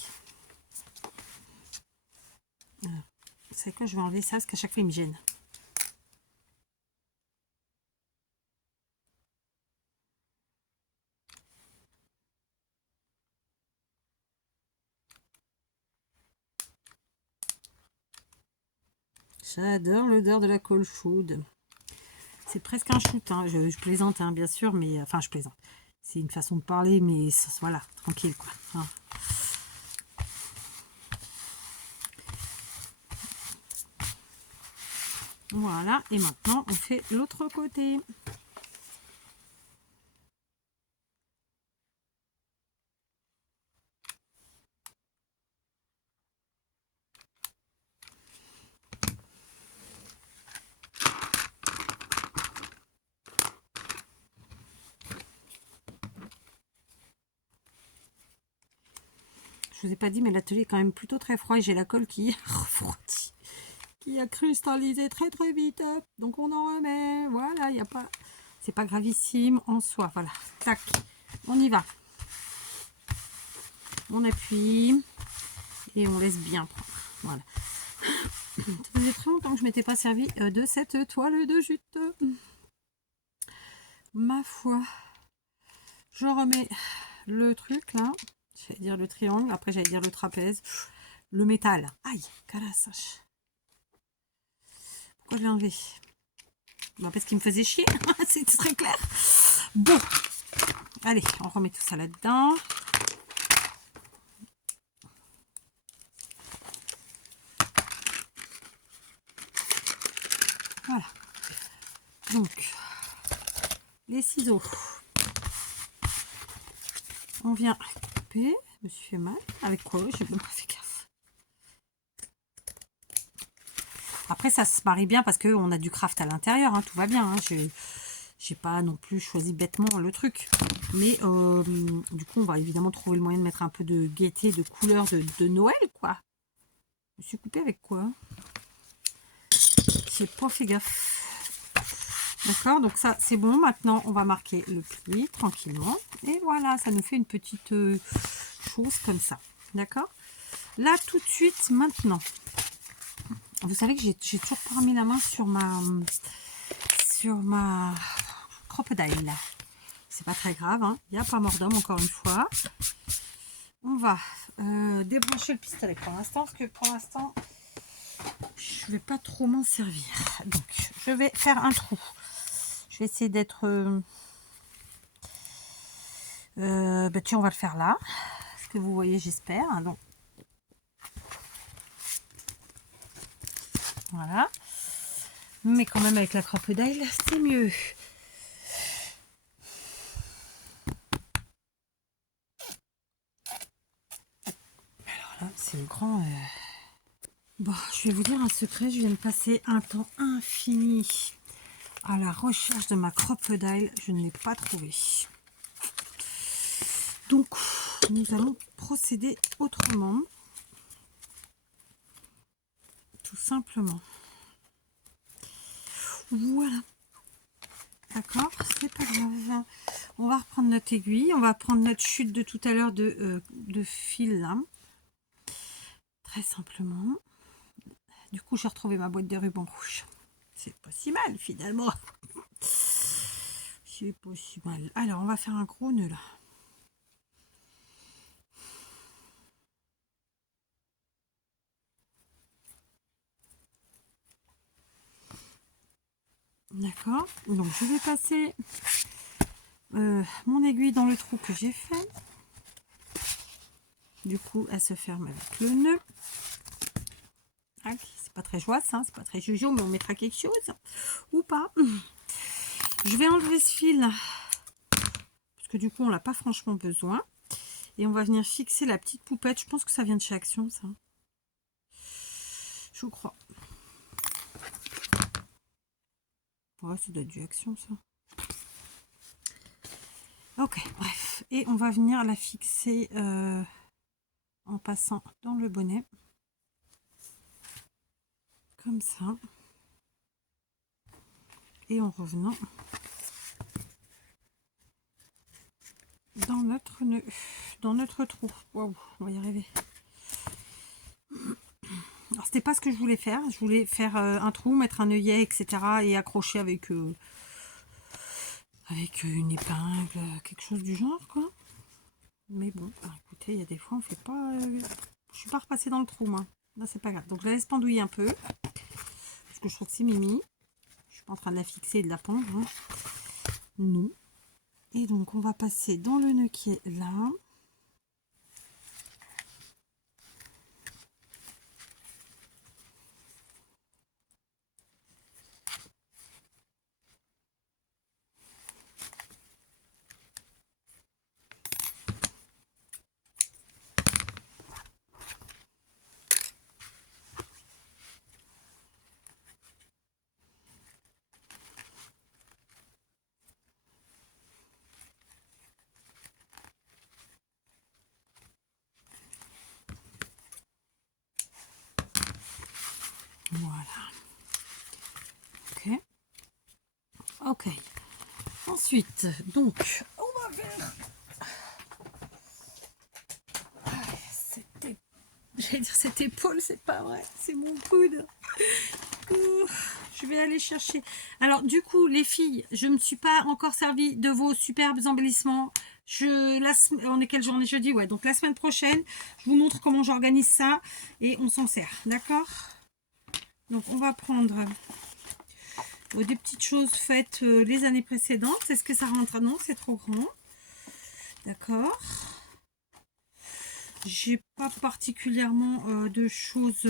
C'est quoi? Je vais enlever ça parce qu'à chaque fois, il me gêne. J'adore l'odeur de la colle chaude. C'est presque un shoot, hein. Je plaisante, hein, bien sûr, mais enfin, je plaisante. C'est une façon de parler, mais voilà, tranquille, quoi. Hein. Voilà, et maintenant, on fait l'autre côté. Je vous ai pas dit, mais l'atelier est quand même plutôt très froid et j'ai la colle qui refroidit, qui a cristallisé très très vite. Donc on en remet. Voilà, il n'y a pas, c'est pas gravissime en soi. Voilà, tac, on y va. On appuie et on laisse bien prendre. Voilà. Ça faisait très longtemps que je m'étais pas servi de cette toile de jute. Ma foi, je remets le truc là. J'allais dire le triangle, après j'allais dire le trapèze. Le métal. Aïe, calassage. Pourquoi je l'ai enlevé? Bah parce qu'il me faisait chier, c'est très clair. Bon, allez, on remet tout ça là-dedans. Voilà. Donc, les ciseaux. On vient couper. Je me suis fait mal. Avec quoi? J'ai même pas fait gaffe. Après, ça se marie bien parce qu'on a du craft à l'intérieur. Hein, tout va bien. Hein. J'ai pas non plus choisi bêtement le truc. Mais du coup, on va évidemment trouver le moyen de mettre un peu de gaieté, de couleur de Noël, quoi. Je me suis coupée avec quoi? J'ai pas fait gaffe. D'accord, donc ça c'est bon. Maintenant, on va marquer le pli tranquillement. Et voilà, ça nous fait une petite chose comme ça. D'accord? Là, tout de suite, maintenant. Vous savez que j'ai toujours pas remis la main sur ma crocodile. C'est pas très grave, hein. Il n'y a pas mort d'homme, encore une fois. On va débrancher le pistolet pour l'instant, parce que pour l'instant, je vais pas trop m'en servir. Donc, je vais faire un trou. Je vais essayer d'être... bah tiens, on va le faire là. Ce que vous voyez, j'espère. Donc, voilà. Mais quand même, avec la crocodile, c'est mieux. Alors là, c'est le grand... Bon, je vais vous dire un secret. Je viens de passer un temps infini à la recherche de ma crocodile. Je ne l'ai pas trouvée. Donc, nous allons procéder autrement. Tout simplement. Voilà. D'accord, c'est pas grave. On va reprendre notre aiguille. On va prendre notre chute de tout à l'heure de fil là. Très simplement. Du coup, j'ai retrouvé ma boîte de ruban rouge. C'est pas si mal finalement. C'est pas si mal. Alors, on va faire un gros nœud là. D'accord. Donc, je vais passer mon aiguille dans le trou que j'ai fait. Du coup, elle se ferme avec le nœud. C'est pas très joyeux, hein, c'est pas très jojo, mais on mettra quelque chose. Ou pas. Je vais enlever ce fil. Parce que du coup, on l'a pas franchement besoin. Et on va venir fixer la petite poupette. Je pense que ça vient de chez Action, ça. Je crois. Ouais, ça doit être du Action, ça. Ok, bref. Et on va venir la fixer en passant dans le bonnet. Comme ça. Et en revenant dans notre nœud, dans notre trou. Waouh, on va y arriver. Alors, c'était pas ce que je voulais faire. Je voulais faire un trou, mettre un œillet, etc. et accrocher avec une épingle, quelque chose du genre, quoi. Mais bon, écoutez, il y a des fois, on fait pas... je suis pas repassée dans le trou, moi. Là, c'est pas grave. Donc, je la laisse pendouiller un peu. Parce que je trouve que c'est mimi. Je suis pas en train de la fixer et de la pendre. Hein. Non. Et donc, on va passer dans le nœud qui est là. Voilà. Ok. Ok. Ensuite, donc, on va faire... J'allais dire cette épaule, c'est pas vrai. C'est mon coude. Je vais aller chercher. Alors, du coup, les filles, je ne me suis pas encore servi de vos superbes embellissements. On est quelle journée? Jeudi, ouais. Donc, la semaine prochaine, je vous montre comment j'organise ça et on s'en sert. D'accord? Donc, on va prendre des petites choses faites les années précédentes. Est-ce que ça rentre? Non, c'est trop grand. D'accord. J'ai pas particulièrement de choses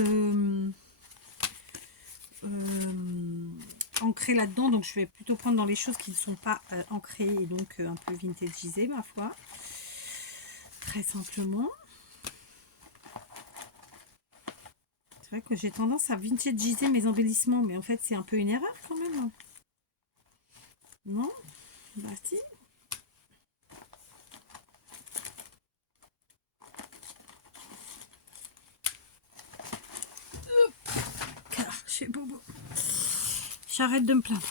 ancrées là-dedans, donc je vais plutôt prendre dans les choses qui ne sont pas ancrées et donc un peu vintageisées, ma foi. Très simplement. C'est vrai que j'ai tendance à vintagiser mes embellissements, mais en fait c'est un peu une erreur quand même. Non? Bah si. Chez Bobo. J'arrête de me plaindre.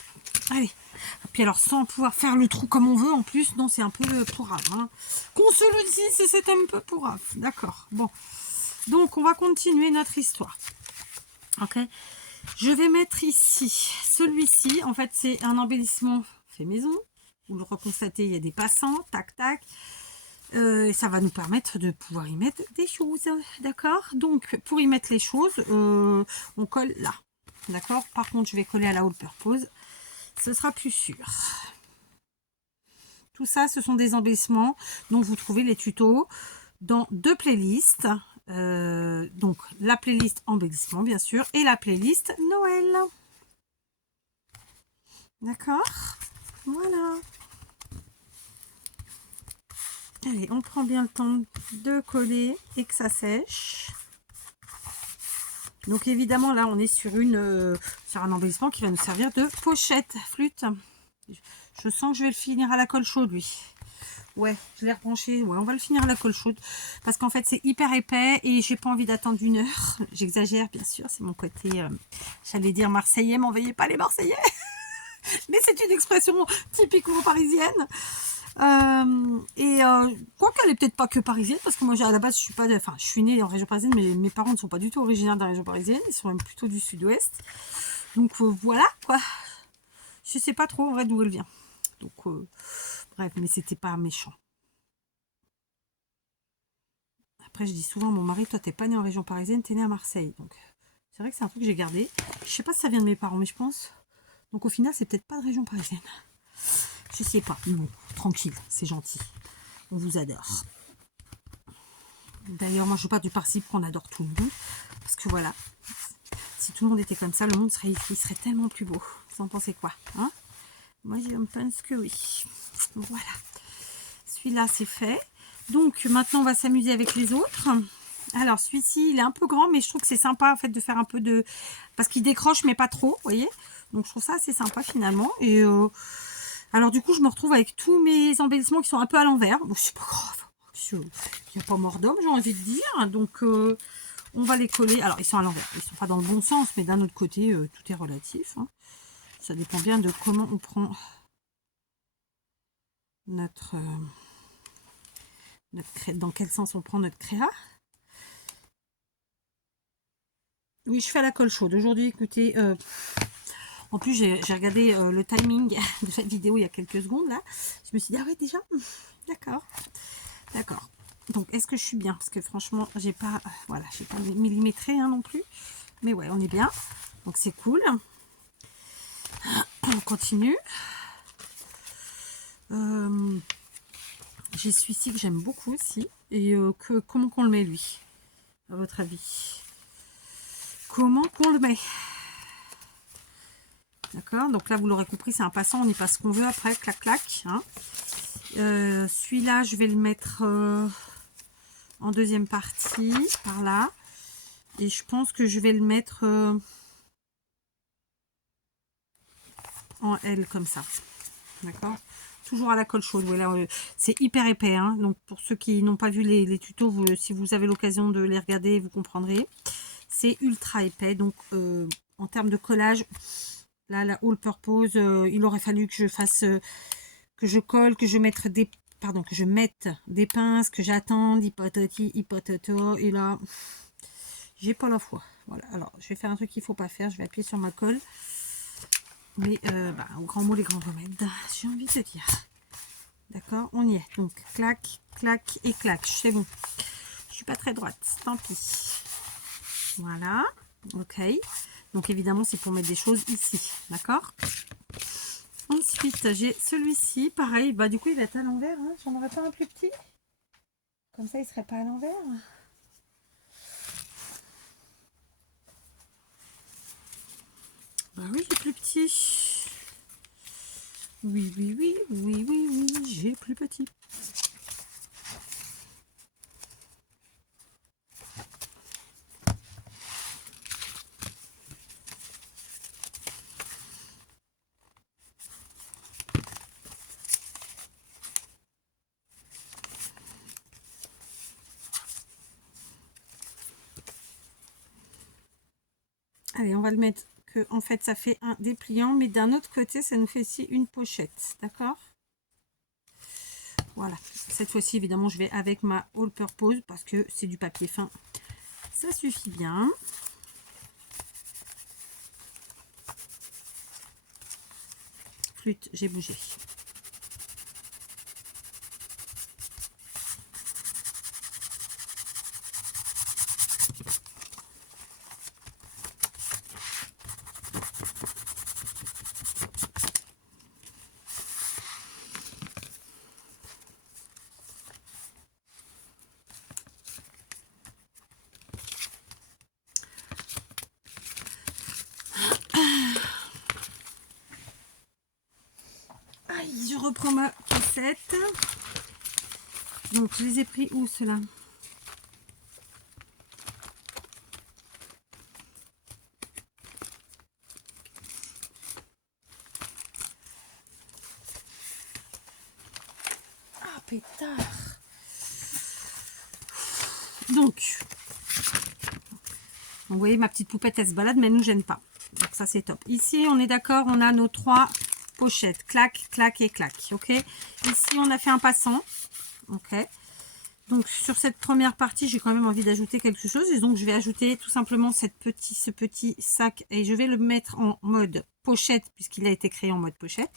Allez. Et puis alors, sans pouvoir faire le trou comme on veut, en plus, non, c'est un peu pourrave. Hein. Qu'on se le dise, c'est un peu pourrave. D'accord. Bon. Donc, on va continuer notre histoire. Ok. Je vais mettre ici, celui-ci. En fait, c'est un embellissement fait maison. Vous le reconstatez, il y a des passants. Tac, tac. Et ça va nous permettre de pouvoir y mettre des choses. D'accord. Donc, pour y mettre les choses, on colle là. D'accord. Par contre, je vais coller à la all purpose. Ce sera plus sûr. Tout ça, ce sont des embellissements dont vous trouvez les tutos dans deux playlists. Donc, la playlist embellissement, bien sûr, et la playlist Noël. D'accord. Voilà. Allez, on prend bien le temps de coller et que ça sèche. Donc évidemment, là, on est sur un embellissement qui va nous servir de pochette flûte. Je sens que je vais le finir à la colle chaude, lui. Ouais, je l'ai rebranché. Ouais, on va le finir à la colle chaude. Parce qu'en fait, c'est hyper épais et j'ai pas envie d'attendre 1 heure. J'exagère, bien sûr. C'est mon côté, j'allais dire marseillais, m'en veillez pas les Marseillais. Mais c'est une expression typiquement parisienne. Quoi qu'elle est peut-être pas que parisienne, parce que moi à la base je suis née en région parisienne, mais mes parents ne sont pas du tout originaires de la région parisienne, ils sont même plutôt du sud-ouest. Donc voilà quoi. Je sais pas trop en vrai d'où elle vient. Donc bref, mais c'était pas méchant. Après je dis souvent à mon mari, toi t'es pas né en région parisienne, t'es né à Marseille. Donc c'est vrai que c'est un truc que j'ai gardé. Je sais pas si ça vient de mes parents, mais je pense. Donc au final c'est peut-être pas de région parisienne. Je sais pas, mais bon, tranquille, c'est gentil. On vous adore. D'ailleurs, moi, je veux pas du principe qu'on adore tout le monde. Parce que voilà, si tout le monde était comme ça, le monde serait tellement plus beau. Vous en pensez quoi, hein? Moi, je pense que oui. Voilà. Celui-là, c'est fait. Donc, maintenant, on va s'amuser avec les autres. Alors, celui-ci, il est un peu grand, mais je trouve que c'est sympa, en fait, de faire un peu de... Parce qu'il décroche, mais pas trop, vous voyez? Donc je trouve ça assez sympa finalement. Et alors du coup je me retrouve avec tous mes embellissements qui sont un peu à l'envers. Bon, c'est pas grave, il n'y a pas mort d'homme, j'ai envie de dire. Donc on va les coller. Alors ils sont à l'envers, ils sont pas dans le bon sens, mais d'un autre côté tout est relatif, hein. Ça dépend bien de comment on prend notre, dans quel sens on prend notre créa. Oui, je fais à la colle chaude. Aujourd'hui, écoutez, en plus, j'ai regardé le timing de cette vidéo il y a quelques secondes, là. Je me suis dit, ah ouais, déjà. D'accord. D'accord. Donc, est-ce que je suis bien? Parce que franchement, j'ai pas, voilà, j'ai pas millimétré hein, non plus. Mais ouais, on est bien. Donc, c'est cool. On continue. J'ai celui-ci que j'aime beaucoup aussi. Et comment qu'on le met, lui, à votre avis? Comment qu'on le met? D'accord, donc là vous l'aurez compris, c'est un passant, on y passe ce qu'on veut après, clac clac, hein. Celui-là je vais le mettre en deuxième partie par là, et je pense que je vais le mettre en L comme ça, d'accord, toujours à la colle chaude. Voilà, c'est hyper épais, hein. Donc pour ceux qui n'ont pas vu les tutos, si vous avez l'occasion de les regarder, vous comprendrez, c'est ultra épais. Donc en termes de collage, là, la all purpose, il aurait fallu que je fasse, que je colle, que je mette des, pardon, que je mette des pinces, que j'attende, hypototi, hypototo, et là, j'ai pas la foi. Voilà, alors, je vais faire un truc qu'il faut pas faire, je vais appuyer sur ma colle, mais, au grand mot, les grands remèdes, j'ai envie de dire. D'accord, on y est. Donc, clac, clac et clac, c'est bon. Je suis pas très droite, tant pis. Voilà, ok. Donc évidemment, c'est pour mettre des choses ici, d'accord. Ensuite, j'ai celui-ci, pareil, bah du coup, il va être à l'envers, hein. J'en aurais pas un plus petit? Comme ça, il serait pas à l'envers. Bah oui, j'ai plus petit. Oui, oui, oui, oui, oui, oui, j'ai plus petit. Allez, on va le mettre que, en fait, ça fait un dépliant, mais d'un autre côté, ça nous fait ici une pochette, d'accord? Voilà. Cette fois-ci, évidemment, je vais avec ma all purpose parce que c'est du papier fin. Ça suffit bien. Flûte, j'ai bougé. Aïe, je reprends ma cassette. Donc, je les ai pris où, ceux-là? Ah, pétard. Donc, vous voyez, ma petite poupette, elle se balade, mais elle ne nous gêne pas. Donc, ça, c'est top. Ici, on est d'accord, on a nos 3 pochettes. Clac, clac et clac. OK. Ici, on a fait un passant. OK. Donc, sur cette première partie, j'ai quand même envie d'ajouter quelque chose. Et donc, je vais ajouter tout simplement ce petit sac. Et je vais le mettre en mode pochette, puisqu'il a été créé en mode pochette.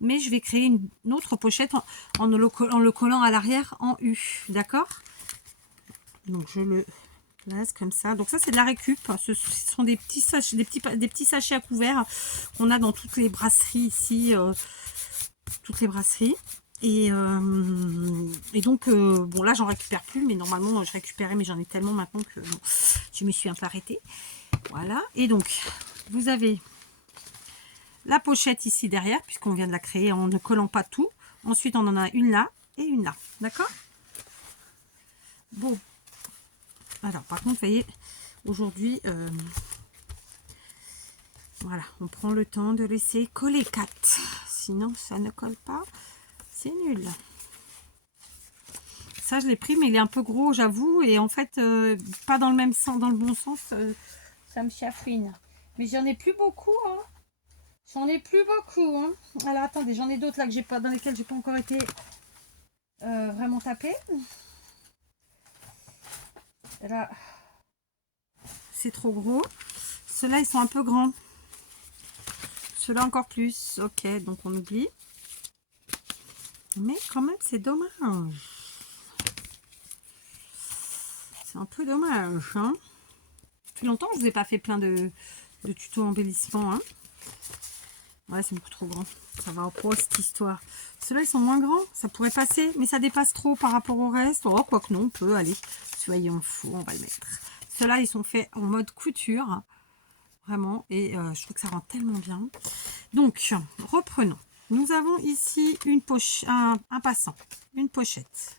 Mais je vais créer une autre pochette en le collant à l'arrière en U. D'accord. Donc, je le place comme ça. Donc, ça, c'est de la récup. Ce sont des petits sachets, des petits sachets à couvert qu'on a dans toutes les brasseries ici. Toutes les brasseries. Et donc, bon, là, j'en récupère plus. Mais normalement, je récupérais. Mais j'en ai tellement maintenant que bon, je me suis un peu arrêtée. Voilà. Et donc, vous avez la pochette ici derrière, puisqu'on vient de la créer en ne collant pas tout. Ensuite, on en a une là et une là. D'accord? Bon. Alors, par contre, vous voyez, aujourd'hui, Voilà, on prend le temps de laisser coller 4. Sinon, ça ne colle pas. C'est nul. Ça, je l'ai pris, mais il est un peu gros, j'avoue. Et en fait, pas dans le même sens, dans le bon sens. Ça me chafouine. Mais j'en ai plus beaucoup. Hein. J'en ai plus beaucoup. Hein. Alors, attendez, j'en ai d'autres là que j'ai pas, dans lesquels j'ai pas encore été vraiment tapé. Là, c'est trop gros. Ceux-là, ils sont un peu grands. Ceux-là encore plus. Ok, donc on oublie. Mais quand même, c'est dommage. C'est un peu dommage. Hein. Depuis longtemps, je vous ai pas fait plein de tutos embellissement. Hein. Ouais, c'est beaucoup trop grand. Ça va en pro cette histoire. Ceux-là, ils sont moins grands. Ça pourrait passer, mais ça dépasse trop par rapport au reste. Oh, quoi que non, on peut. Allez, soyons fous, on va le mettre. Ceux-là, ils sont faits en mode couture. Vraiment. Et je trouve que ça rend tellement bien. Donc, reprenons. Nous avons ici une poche, un passant, une pochette.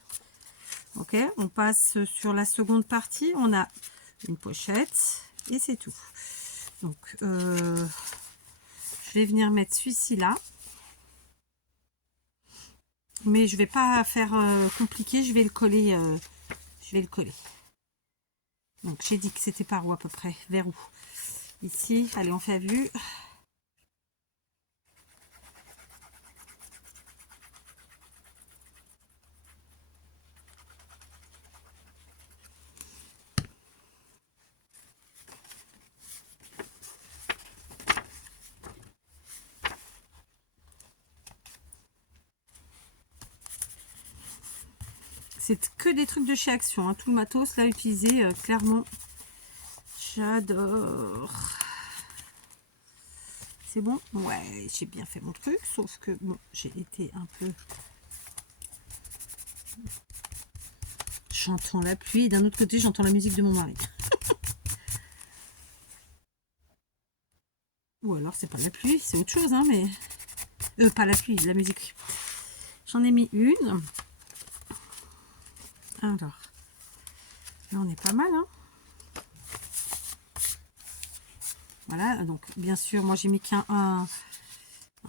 Ok, on passe sur la seconde partie. On a une pochette et c'est tout. Donc, je vais venir mettre celui-ci là. Mais je vais pas faire compliqué. Je vais le coller. Je vais le coller. Donc, j'ai dit que c'était par où à peu près? Vers où? Ici. Allez, on fait à vue. C'est que des trucs de chez Action. Hein. Tout le matos là utilisé, clairement. J'adore. C'est bon? Ouais, j'ai bien fait mon truc. Sauf que bon, j'ai été un peu... J'entends la pluie. Et d'un autre côté, j'entends la musique de mon mari. Ou alors, c'est pas la pluie. C'est autre chose, hein, mais... pas la pluie, la musique. J'en ai mis une. Alors, là, on est pas mal, hein. Voilà, donc bien sûr, moi j'ai mis un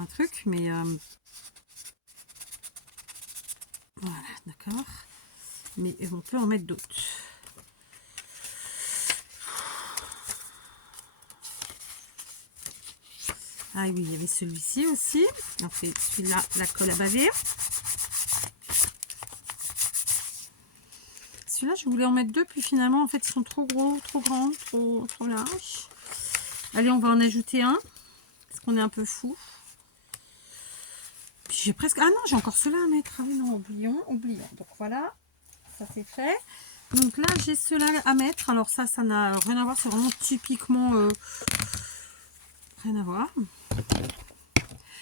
truc, mais voilà, d'accord. Mais on peut en mettre d'autres. Ah oui, il y avait celui-ci aussi. Donc c'est celui-là, la colle à baver. Celui-là, je voulais en mettre deux, puis finalement, en fait, ils sont trop gros, trop grands, trop larges. Allez, on va en ajouter un, parce qu'on est un peu fou. Puis j'ai presque... Ah non, j'ai encore ceux-là à mettre. Ah oui, non, oublions. Donc voilà, ça c'est fait. Donc là, j'ai ceux-là à mettre. Alors ça n'a rien à voir, c'est vraiment typiquement... rien à voir.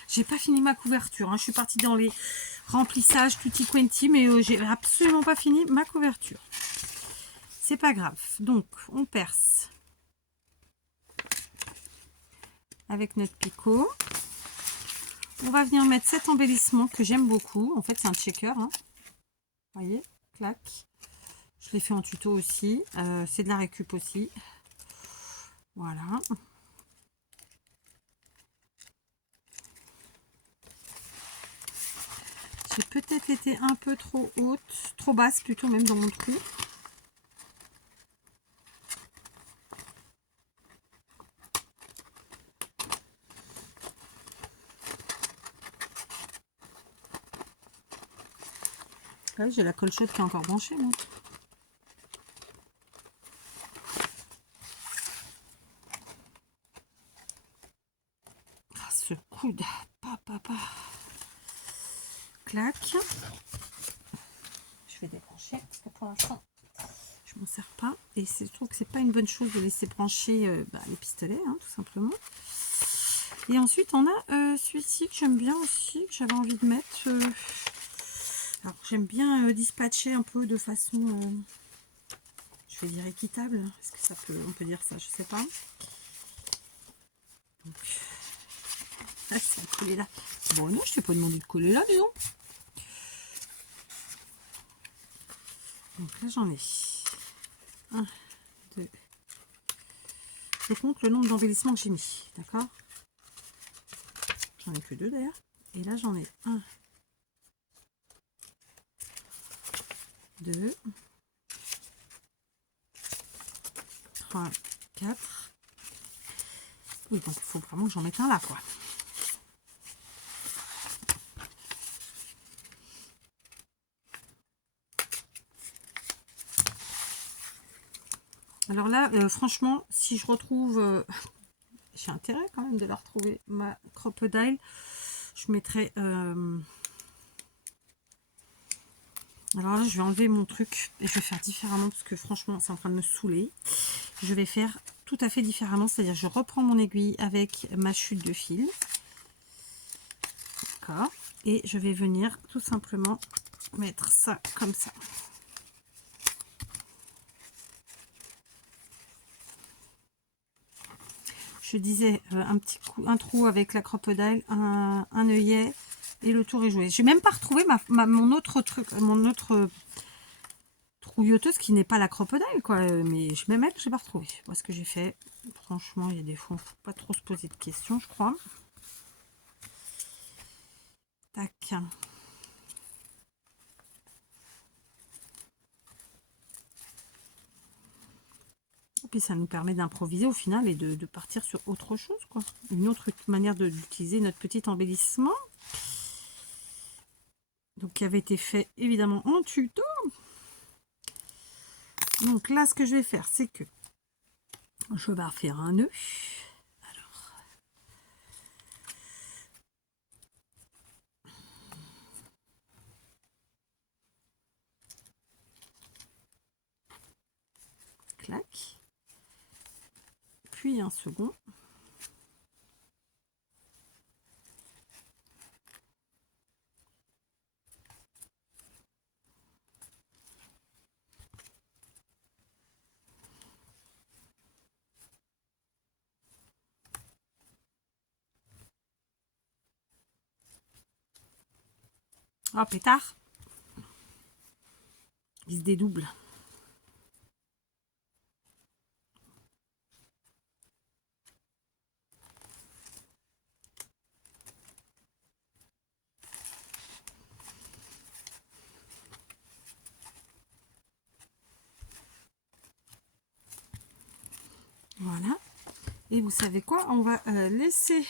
J'ai pas fini ma couverture. Hein. Je suis partie dans les remplissages tutti quanti, mais j'ai absolument pas fini ma couverture. C'est pas grave. Donc, on perce avec notre picot. On va venir mettre cet embellissement que j'aime beaucoup. En fait, c'est un checker. Hein. Vous voyez, clac. Je l'ai fait en tuto aussi. C'est de la récup aussi. Voilà. J'ai peut-être été un peu trop haute, trop basse plutôt même dans mon trou. Ouais, j'ai la colle chaude qui est encore branchée. Moi. Ah, ce coude. Papa. Clac. Je vais débrancher parce que pour l'instant, je m'en sers pas. Et je trouve que c'est pas une bonne chose de laisser brancher les pistolets, hein, tout simplement. Et ensuite, on a celui-ci que j'aime bien aussi, que j'avais envie de mettre. Alors, j'aime bien dispatcher un peu de façon, je vais dire équitable. Est-ce que ça peut, on peut dire ça? Je sais pas. Donc, ah, c'est collé là. Bon, non, je t'ai pas demandé de coller là, disons. Donc là, j'en ai 1, 2, je compte le nombre d'embellissements que j'ai mis. D'accord? J'en ai que 2 d'ailleurs. Et là, j'en ai 1, 2, 3, 4. Oui, donc il faut vraiment que j'en mette un là, quoi. Alors là, franchement, si je retrouve... j'ai intérêt quand même de la retrouver, ma Crocodile. Je mettrai... Alors là, je vais enlever mon truc et je vais faire différemment parce que franchement, c'est en train de me saouler. Je vais faire tout à fait différemment, c'est-à-dire je reprends mon aiguille avec ma chute de fil. D'accord. Et je vais venir tout simplement mettre ça comme ça. Je disais un trou avec la Crocodile, un œillet et le tour est joué. J'ai même pas retrouvé mon autre truc, mon autre trouilleuse qui n'est pas la Crocodile, quoi. Mais même elle, j'ai pas retrouvé. Moi, ce que j'ai fait, franchement, il y a des fois, faut pas trop se poser de questions, je crois. Tac. Et puis ça nous permet d'improviser au final et de partir sur autre chose, quoi. Une autre manière d'utiliser notre petit embellissement. Donc qui avait été fait évidemment en tuto. Donc là, ce que je vais faire, c'est que je vais faire un nœud. Alors, clac. Puis un second. Oh, pétard. Il se dédouble. Voilà. Et vous savez quoi? On va laisser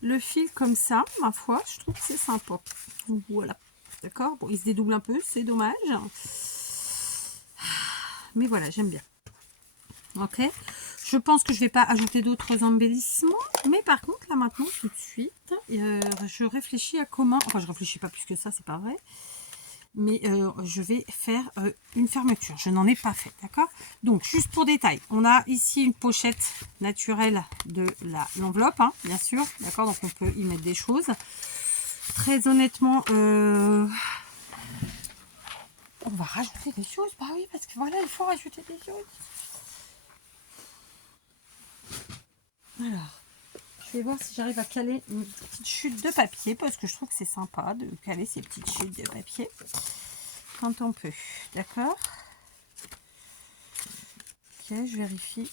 le fil comme ça, ma foi. Je trouve que c'est sympa. Voilà. D'accord? Bon, il se dédouble un peu, c'est dommage. Mais voilà, j'aime bien. Ok? Je pense que je vais pas ajouter d'autres embellissements. Mais par contre, là maintenant, tout de suite, je réfléchis à comment... Enfin, je réfléchis pas plus que ça, c'est pas vrai. Mais je vais faire une fermeture. Je n'en ai pas fait, d'accord? Donc, juste pour détail, on a ici une pochette naturelle de l'enveloppe, hein, bien sûr, d'accord? Donc, on peut y mettre des choses. Très honnêtement, on va rajouter des choses. Bah oui, parce que voilà, il faut rajouter des choses. Alors, je vais voir si j'arrive à caler une petite chute de papier, parce que je trouve que c'est sympa de caler ces petites chutes de papier quand on peut, d'accord? Ok, je vérifie.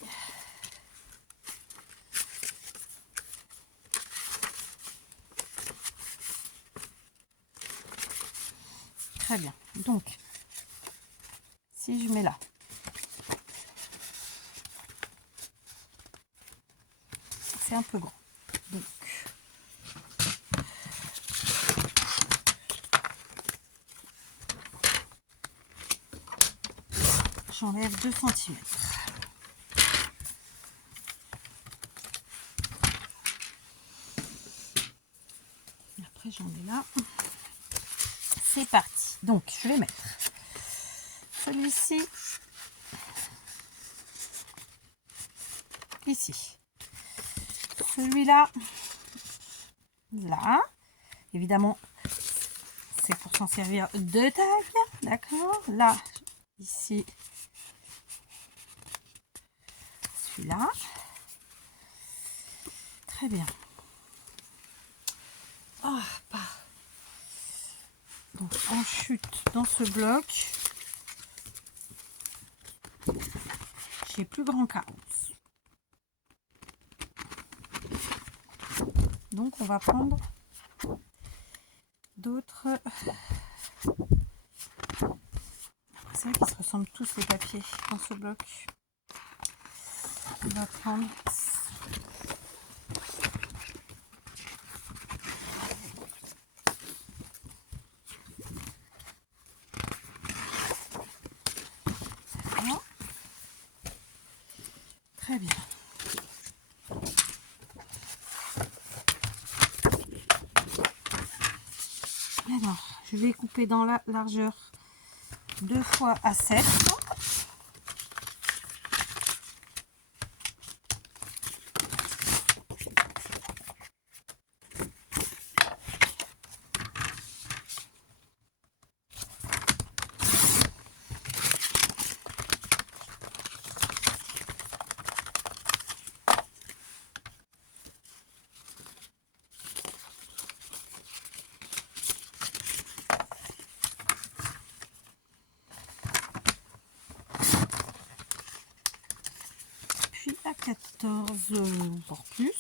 Très bien. Donc, si je mets là, c'est un peu grand. Donc, j'enlève 2 cm. Après, j'en ai là. C'est parti. Donc, je vais mettre celui-ci ici. Celui-là, là. Évidemment, c'est pour s'en servir de tag. D'accord? Là, ici, celui-là. Très bien. Oh, pas. Donc, on chute dans ce bloc. J'ai plus grand qu'un. Donc on va prendre d'autres. C'est vrai qu'ils se ressemblent tous les papiers dans ce bloc. On va prendre voilà. Très bien. Alors, je vais couper dans la largeur 2 fois A7. Puis à 14, voire plus.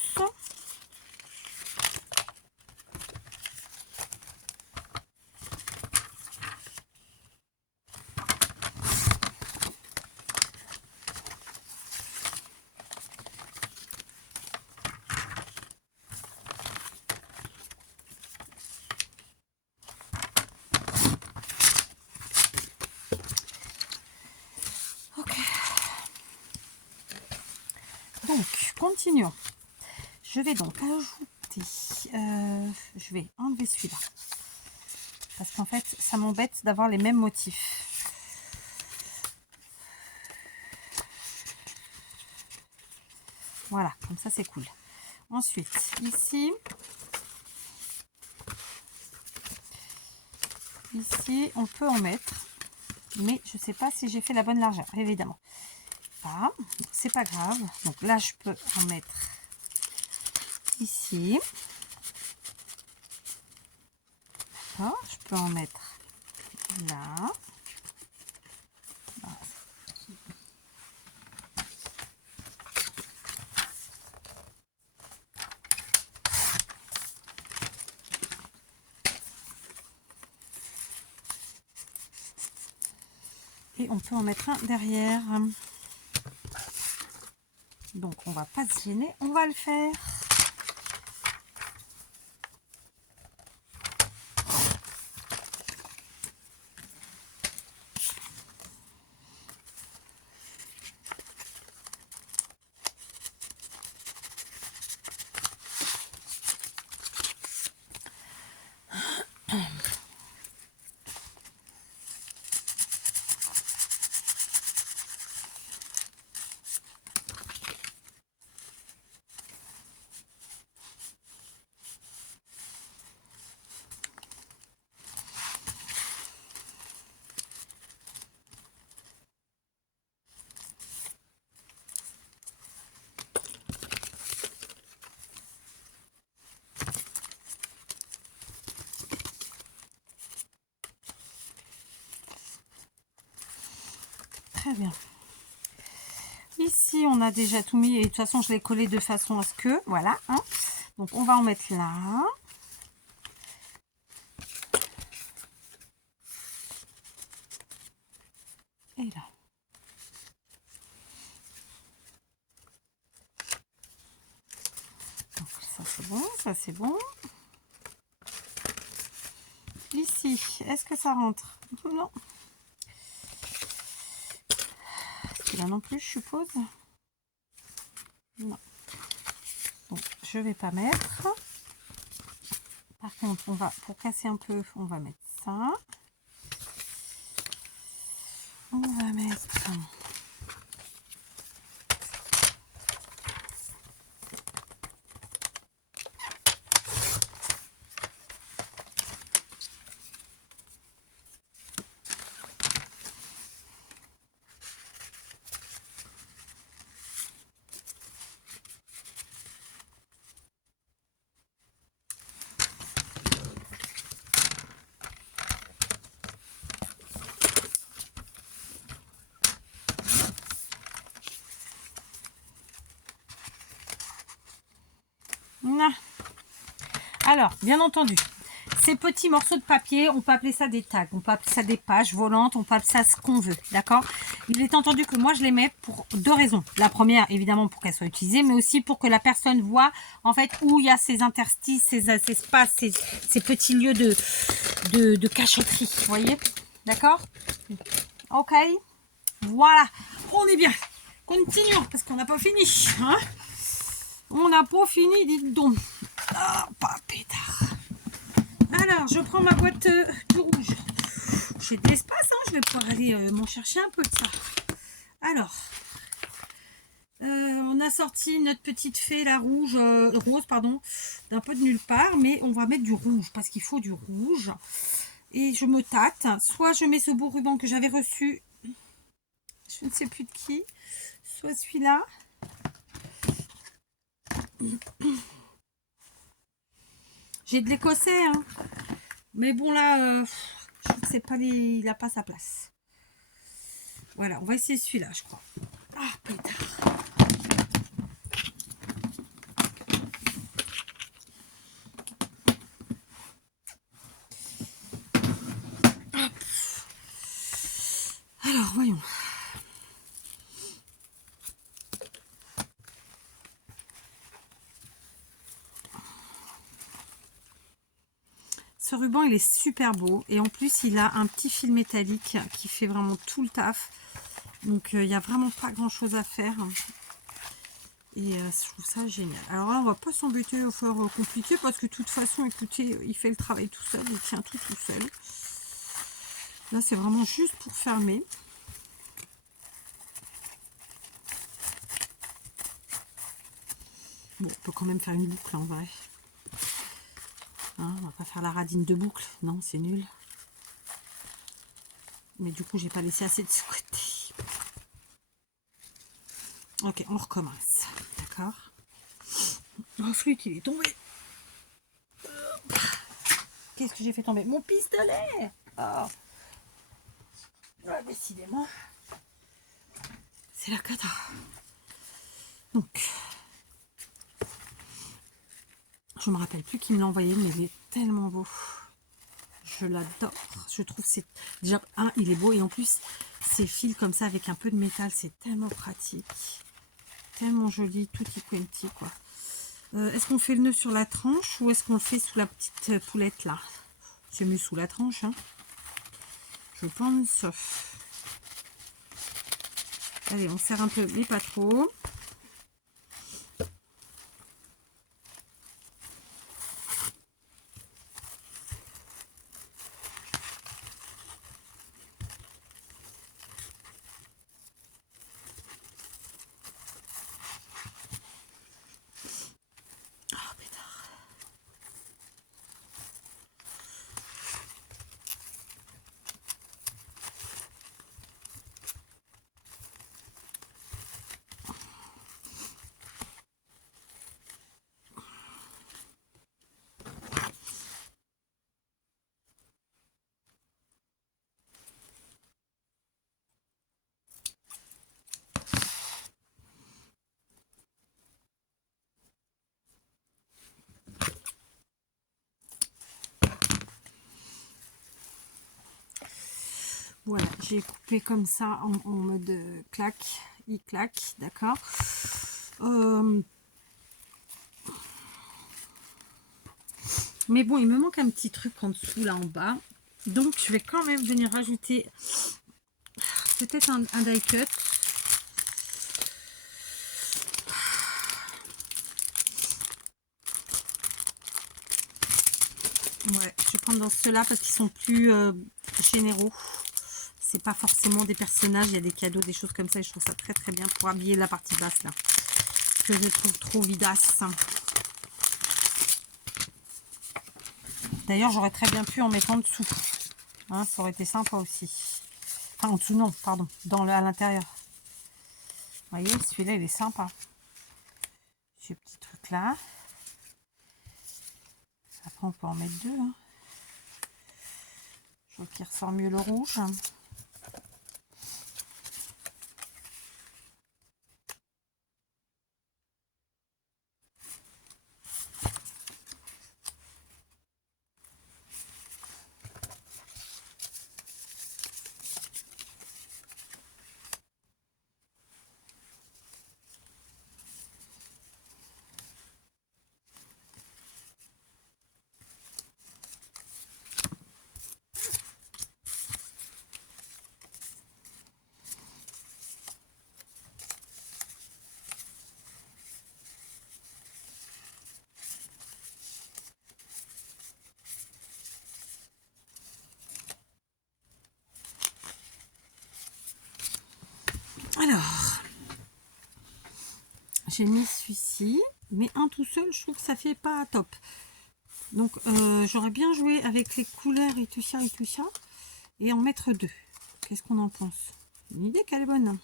Donc, continuons. Je vais donc ajouter, je vais enlever celui-là. Parce qu'en fait, ça m'embête d'avoir les mêmes motifs. Voilà, comme ça c'est cool. Ensuite, ici, on peut en mettre. Mais je ne sais pas si j'ai fait la bonne largeur, évidemment. Voilà, c'est pas grave. Donc là, je peux en mettre ici. D'accord, je peux en mettre là. Voilà. Et on peut en mettre un derrière. Donc on va pas se gêner, on va le faire. Très bien. Ici, on a déjà tout mis et de toute façon, je l'ai collé de façon à ce que, voilà. Hein. Donc, on va en mettre là. Et là. Donc, ça c'est bon, ça c'est bon. Ici, est-ce que ça rentre? Non. Là non plus, je suppose. Non. Donc, je vais pas mettre. Par contre, on va, pour casser un peu, on va mettre ça. On va mettre... Alors, bien entendu, ces petits morceaux de papier, on peut appeler ça des tags, on peut appeler ça des pages volantes, on peut appeler ça ce qu'on veut, d'accord? Il est entendu que moi, je les mets pour deux raisons. La première, évidemment, pour qu'elles soient utilisées, mais aussi pour que la personne voit, en fait, où il y a ces interstices, ces espaces, ces petits lieux de cachotterie, vous voyez? D'accord? Ok, voilà, on est bien. Continuons, parce qu'on n'a pas fini, hein? On n'a pas fini, dites donc. Ah, pas pétard. Alors, je prends ma boîte du rouge. J'ai de l'espace, hein, je vais pouvoir aller m'en chercher un peu de ça. Alors, on a sorti notre petite fée, la rose, pardon, d'un peu de nulle part, mais on va mettre du rouge, parce qu'il faut du rouge. Et je me tâte, soit je mets ce beau ruban que j'avais reçu, je ne sais plus de qui, soit celui-là. J'ai de l'écossais, hein. Mais bon là, je ne sais pas, il n'a pas sa place. Voilà, on va essayer celui-là, je crois. Ah, pétard. Alors, voyons. Ce ruban, il est super beau. Et en plus, il a un petit fil métallique qui fait vraiment tout le taf. Donc, il n'y a vraiment pas grand-chose à faire. Et je trouve ça génial. Alors là, on va pas s'embêter à faire compliqué parce que de toute façon, écoutez, il fait le travail tout seul. Il tient tout seul. Là, c'est vraiment juste pour fermer. Bon, on peut quand même faire une boucle en vrai. Hein, on va pas faire la radine de boucle. Non, c'est nul. Mais du coup, j'ai pas laissé assez de ce côté. Ok, on recommence. D'accord. Oh, flûte, il est tombé. Qu'est-ce que j'ai fait tomber? Mon pistolet. Oh. Ouais, décidément. C'est la cata. Donc, je me rappelle plus qui me l'a envoyé, mais il est tellement beau. Je l'adore. Je trouve c'est déjà il est beau et en plus ces fils comme ça avec un peu de métal, c'est tellement pratique, tellement joli, tutti quanti quoi. Est-ce qu'on fait le nœud sur la tranche ou est-ce qu'on le fait sous la petite poulette là? C'est mieux sous la tranche, hein, je pense. Allez, on serre un peu, mais pas trop. Oh, pétard. Voilà, j'ai coupé comme ça en mode claque, il claque, d'accord. Mais bon, il me manque un petit truc en dessous, là en bas. Donc, je vais quand même venir rajouter peut-être un die cut. Ouais, je vais prendre dans ceux-là parce qu'ils sont plus généraux. C'est pas forcément des personnages, il y a des cadeaux, des choses comme ça. Et je trouve ça très très bien pour habiller la partie basse là. Que je trouve trop vidasse. D'ailleurs, j'aurais très bien pu en mettre en dessous. Hein, ça aurait été sympa aussi. Enfin, en dessous, non, pardon. À l'intérieur. Vous voyez, celui-là, il est sympa. Ce petit truc là. Après, on peut en mettre deux. Hein. Je trouve qu'il ressort mieux le rouge. j'ai mis celui-ci, mais un tout seul, je trouve que ça fait pas top. Donc, j'aurais bien joué avec les couleurs et tout ça, et en mettre 2. Qu'est-ce qu'on en pense? Une idée qu'elle est bonne.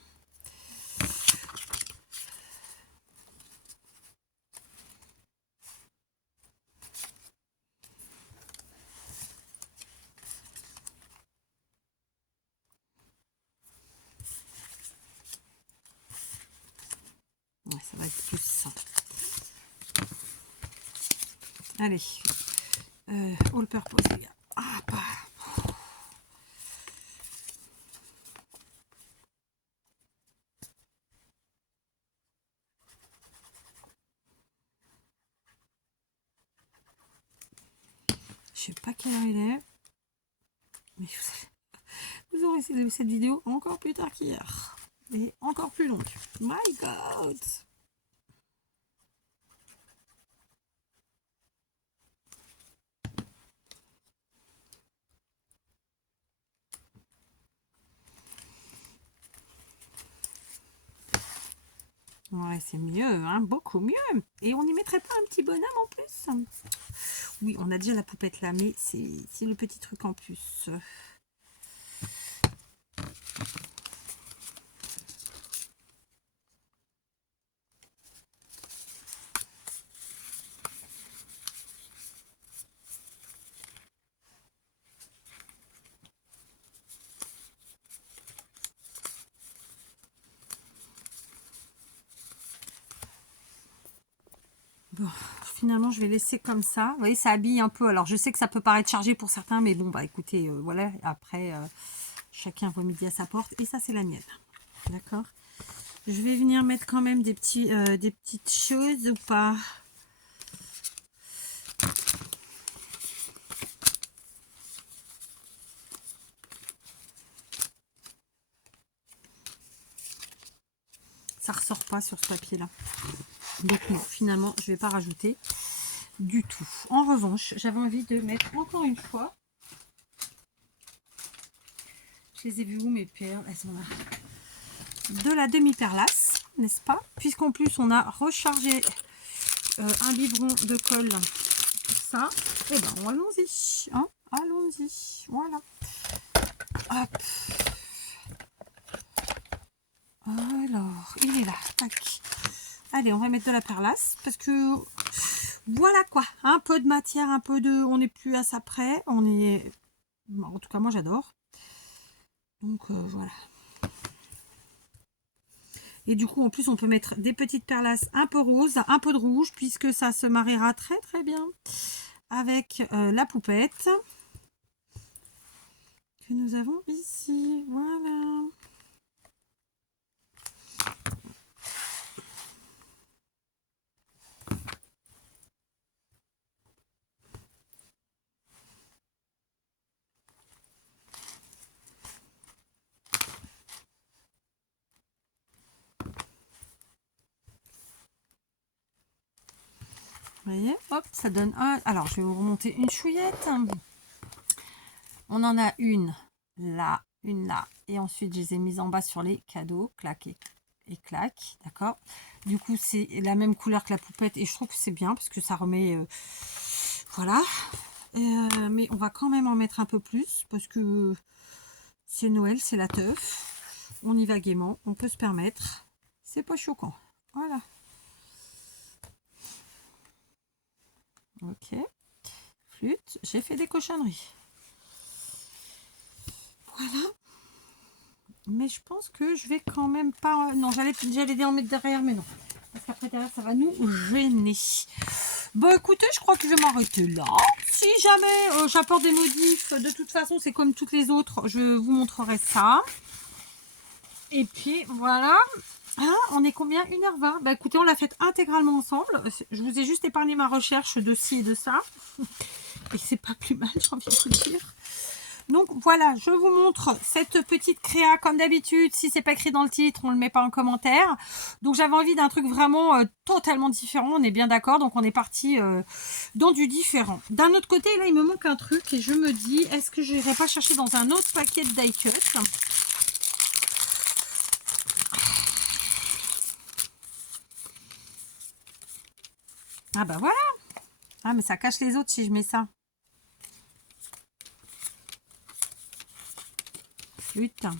Ouais, ça va être plus ça. Allez, all purpose, les gars. Ah, bah. Je sais pas quelle heure il est, mais vous aurez cette vidéo encore plus tard qu'hier et encore plus longue. My God! Ouais, c'est mieux, hein, beaucoup mieux. Et on n'y mettrait pas un petit bonhomme en plus? Oui, on a déjà la poupette là, mais c'est le petit truc en plus. Bon, finalement, je vais laisser comme ça. Vous voyez, ça habille un peu. Alors, je sais que ça peut paraître chargé pour certains, mais bon, bah écoutez, voilà. Après, chacun voit midi à sa porte. Et ça, c'est la mienne. D'accord? Je vais venir mettre quand même des petites choses ou pas? Ça ressort pas sur ce papier là. Donc non, finalement, je vais pas rajouter du tout. En revanche, j'avais envie de mettre encore une fois. Je les ai vues où mes perles? Elles sont là. De la demi-perlasse, n'est-ce pas? Puisqu'en plus, on a rechargé un biberon de colle pour ça. Et ben, allons-y. Hein, allons-y. Voilà. Hop. Alors, il est là. Tac. Allez, on va mettre de la perlasse parce que voilà quoi. Un peu de matière, un peu de... On n'est plus à ça près. On est... En tout cas, moi, j'adore. Donc, voilà. Et du coup, en plus, on peut mettre des petites perlasses un peu roses, un peu de rouge, puisque ça se mariera très, très bien avec la poupette que nous avons ici. Voilà. Vous voyez, hop, ça donne un... Alors, je vais vous remonter une chouillette. On en a une là, et ensuite, je les ai mises en bas sur les cadeaux. Clac et clac, d'accord. Du coup, c'est la même couleur que la poupette, et je trouve que c'est bien, parce que ça remet... voilà. Mais on va quand même en mettre un peu plus, parce que c'est Noël, c'est la teuf. On y va gaiement, on peut se permettre. C'est pas choquant. Voilà. Ok. Flûte, j'ai fait des cochonneries. Voilà. Mais je pense que je vais quand même pas... Non, j'allais en mettre derrière, mais non. Parce qu'après derrière, ça va nous gêner. Bon, écoutez, je crois que je vais m'arrêter là. Si jamais j'apporte des modifs, de toute façon, c'est comme toutes les autres. Je vous montrerai ça. Et puis, voilà. Ah, on est combien? 1h20. Bah écoutez, on l'a fait intégralement ensemble. Je vous ai juste épargné ma recherche de ci et de ça. Et c'est pas plus mal, j'ai envie de vous dire. Donc voilà, je vous montre cette petite créa comme d'habitude. Si c'est pas écrit dans le titre, on le met pas en commentaire. Donc j'avais envie d'un truc vraiment totalement différent, on est bien d'accord. Donc on est parti dans du différent. D'un autre côté, là il me manque un truc et je me dis, est-ce que je n'irai pas chercher dans un autre paquet de die cut? Ah bah voilà. Ah mais ça cache les autres si je mets ça. Putain.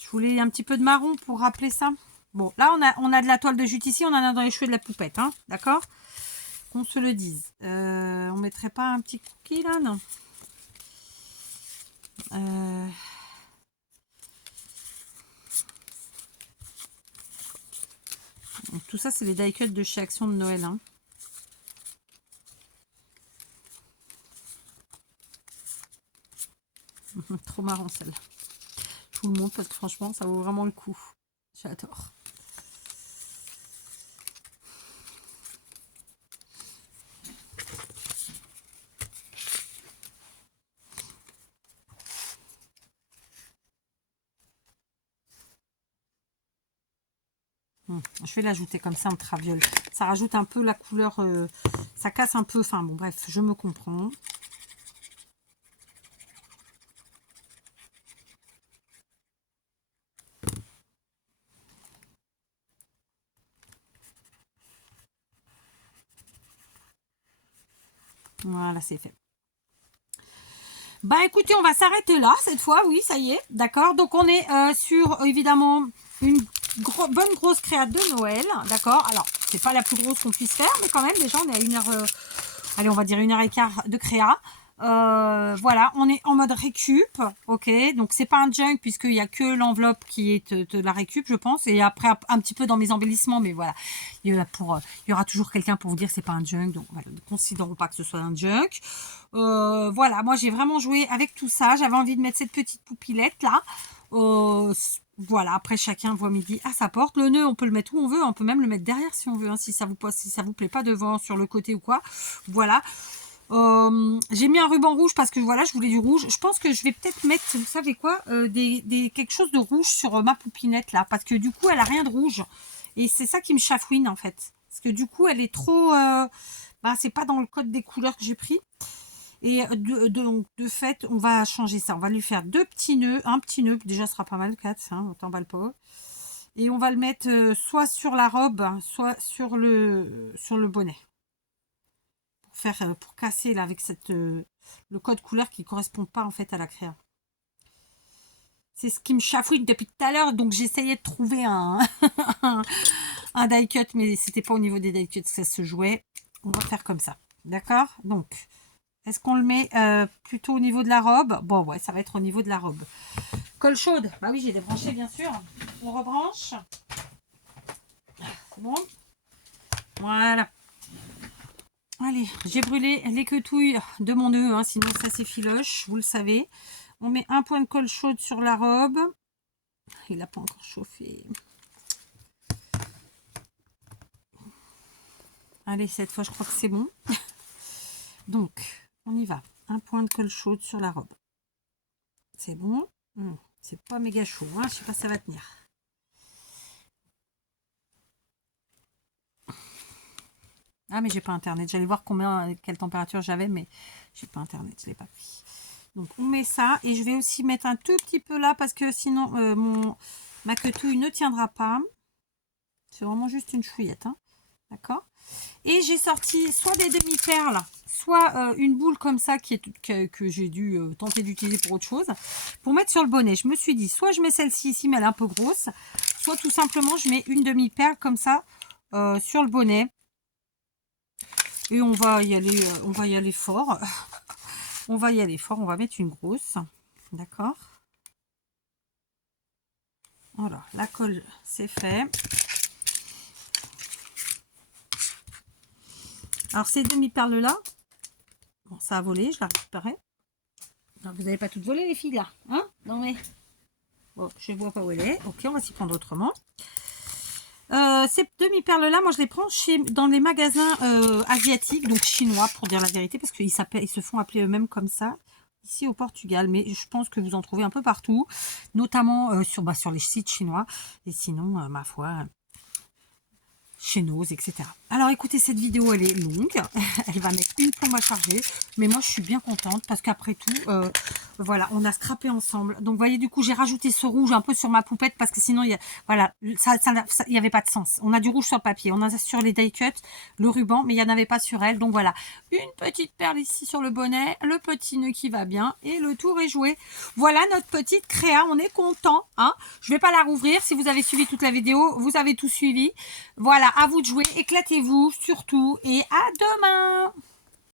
Je voulais un petit peu de marron pour rappeler ça. Bon, là, on a de la toile de jute ici. On en a dans les cheveux de la poupette. Hein, d'accord? Qu'on se le dise. On mettrait pas un petit cookie, là? Non. Donc, tout ça, c'est les die cuts de chez Action de Noël. Hein. Trop marrant, celle-là. Je vous le montre parce que franchement, ça vaut vraiment le coup. J'adore. Je vais l'ajouter comme ça en traviole. Ça rajoute un peu la couleur, ça casse un peu. Enfin bon, bref, je me comprends. Voilà, c'est fait. Bah écoutez, on va s'arrêter là cette fois. Oui, ça y est, d'accord. Donc on est sur évidemment une bonne grosse créa de Noël, d'accord. Alors c'est pas la plus grosse qu'on puisse faire, mais quand même déjà on est à 1h, allez on va dire 1h15 de créa. Voilà, on est en mode récup, ok. Donc c'est pas un junk puisqu'il y a que l'enveloppe qui est de la récup, je pense. Et après un petit peu dans mes embellissements, mais voilà, il y aura toujours quelqu'un pour vous dire que c'est pas un junk. Donc voilà, ne considérons pas que ce soit un junk. Voilà, moi j'ai vraiment joué avec tout ça. J'avais envie de mettre cette petite poupillette là. Voilà, après chacun voit midi à sa porte. Le nœud, on peut le mettre où on veut. On peut même le mettre derrière si on veut, hein, si ça vous plaît pas devant, sur le côté ou quoi. Voilà. J'ai mis un ruban rouge parce que voilà, je voulais du rouge. Je pense que je vais peut-être mettre, vous savez quoi, quelque chose de rouge sur ma poupinette là, parce que du coup elle a rien de rouge et c'est ça qui me chafouine en fait, parce que du coup elle est trop, c'est pas dans le code des couleurs que j'ai pris et de fait on va changer ça. On va lui faire deux petits nœuds, un petit nœud déjà sera pas mal, 4, hein, autant balle pas. Et on va le mettre soit sur la robe, soit sur le bonnet. Pour casser là avec le code couleur qui correspond pas en fait à la créa. C'est ce qui me chafouine depuis tout à l'heure, donc j'essayais de trouver un die cut, mais c'était pas au niveau des die cuts que ça se jouait. On va faire comme ça, d'accord? Donc est-ce qu'on le met plutôt au niveau de la robe? Bon ouais, ça va être au niveau de la robe. Colle chaude, bah oui, j'ai débranché bien sûr. On rebranche. C'est bon? Voilà. Allez, j'ai brûlé les quetouilles de mon nœud, hein, sinon ça s'effiloche, vous le savez. On met un point de colle chaude sur la robe. Il n'a pas encore chauffé. Allez, cette fois, je crois que c'est bon. Donc, on y va. Un point de colle chaude sur la robe. C'est bon. C'est pas méga chaud, hein, je sais pas si ça va tenir. Ah mais j'ai pas internet, j'allais voir quelle température j'avais, mais j'ai pas internet, je l'ai pas pris. Donc on met ça et je vais aussi mettre un tout petit peu là parce que sinon ma quetouille ne tiendra pas. C'est vraiment juste une chouillette, hein. D'accord. Et j'ai sorti soit des demi-perles, soit une boule comme ça que j'ai dû tenter d'utiliser pour autre chose, pour mettre sur le bonnet. Je me suis dit, soit je mets celle-ci ici, mais elle est un peu grosse, soit tout simplement je mets une demi-perle comme ça sur le bonnet. Et on va y aller fort. On va y aller fort, on va mettre une grosse. D'accord. Voilà, la colle, c'est fait. Alors, ces demi-perles-là, bon, ça a volé, je la récupérerai. Alors, vous n'avez pas toutes volé, les filles, là, hein? Non, mais... Bon, je ne vois pas où elle est. Ok, on va s'y prendre autrement. Ces demi-perles-là, moi, je les prends dans les magasins asiatiques, donc chinois, pour dire la vérité, parce qu'ils se font appeler eux-mêmes comme ça, ici au Portugal. Mais je pense que vous en trouvez un peu partout, notamment sur les sites chinois. Et sinon, ma foi, chez nous, etc. Alors, écoutez, cette vidéo, elle est longue. Elle va mettre une plombe à charger. Mais moi, je suis bien contente, parce qu'après tout... Voilà, on a scrappé ensemble. Donc, vous voyez, du coup, j'ai rajouté ce rouge un peu sur ma poupette parce que sinon, voilà, il n'y avait pas de sens. On a du rouge sur le papier, on a sur les die cuts, le ruban, mais il n'y en avait pas sur elle. Donc, voilà, une petite perle ici sur le bonnet, le petit nœud qui va bien et le tour est joué. Voilà notre petite créa, on est content. Hein, je vais pas la rouvrir. Si vous avez suivi toute la vidéo, vous avez tout suivi. Voilà, à vous de jouer, éclatez-vous surtout et à demain.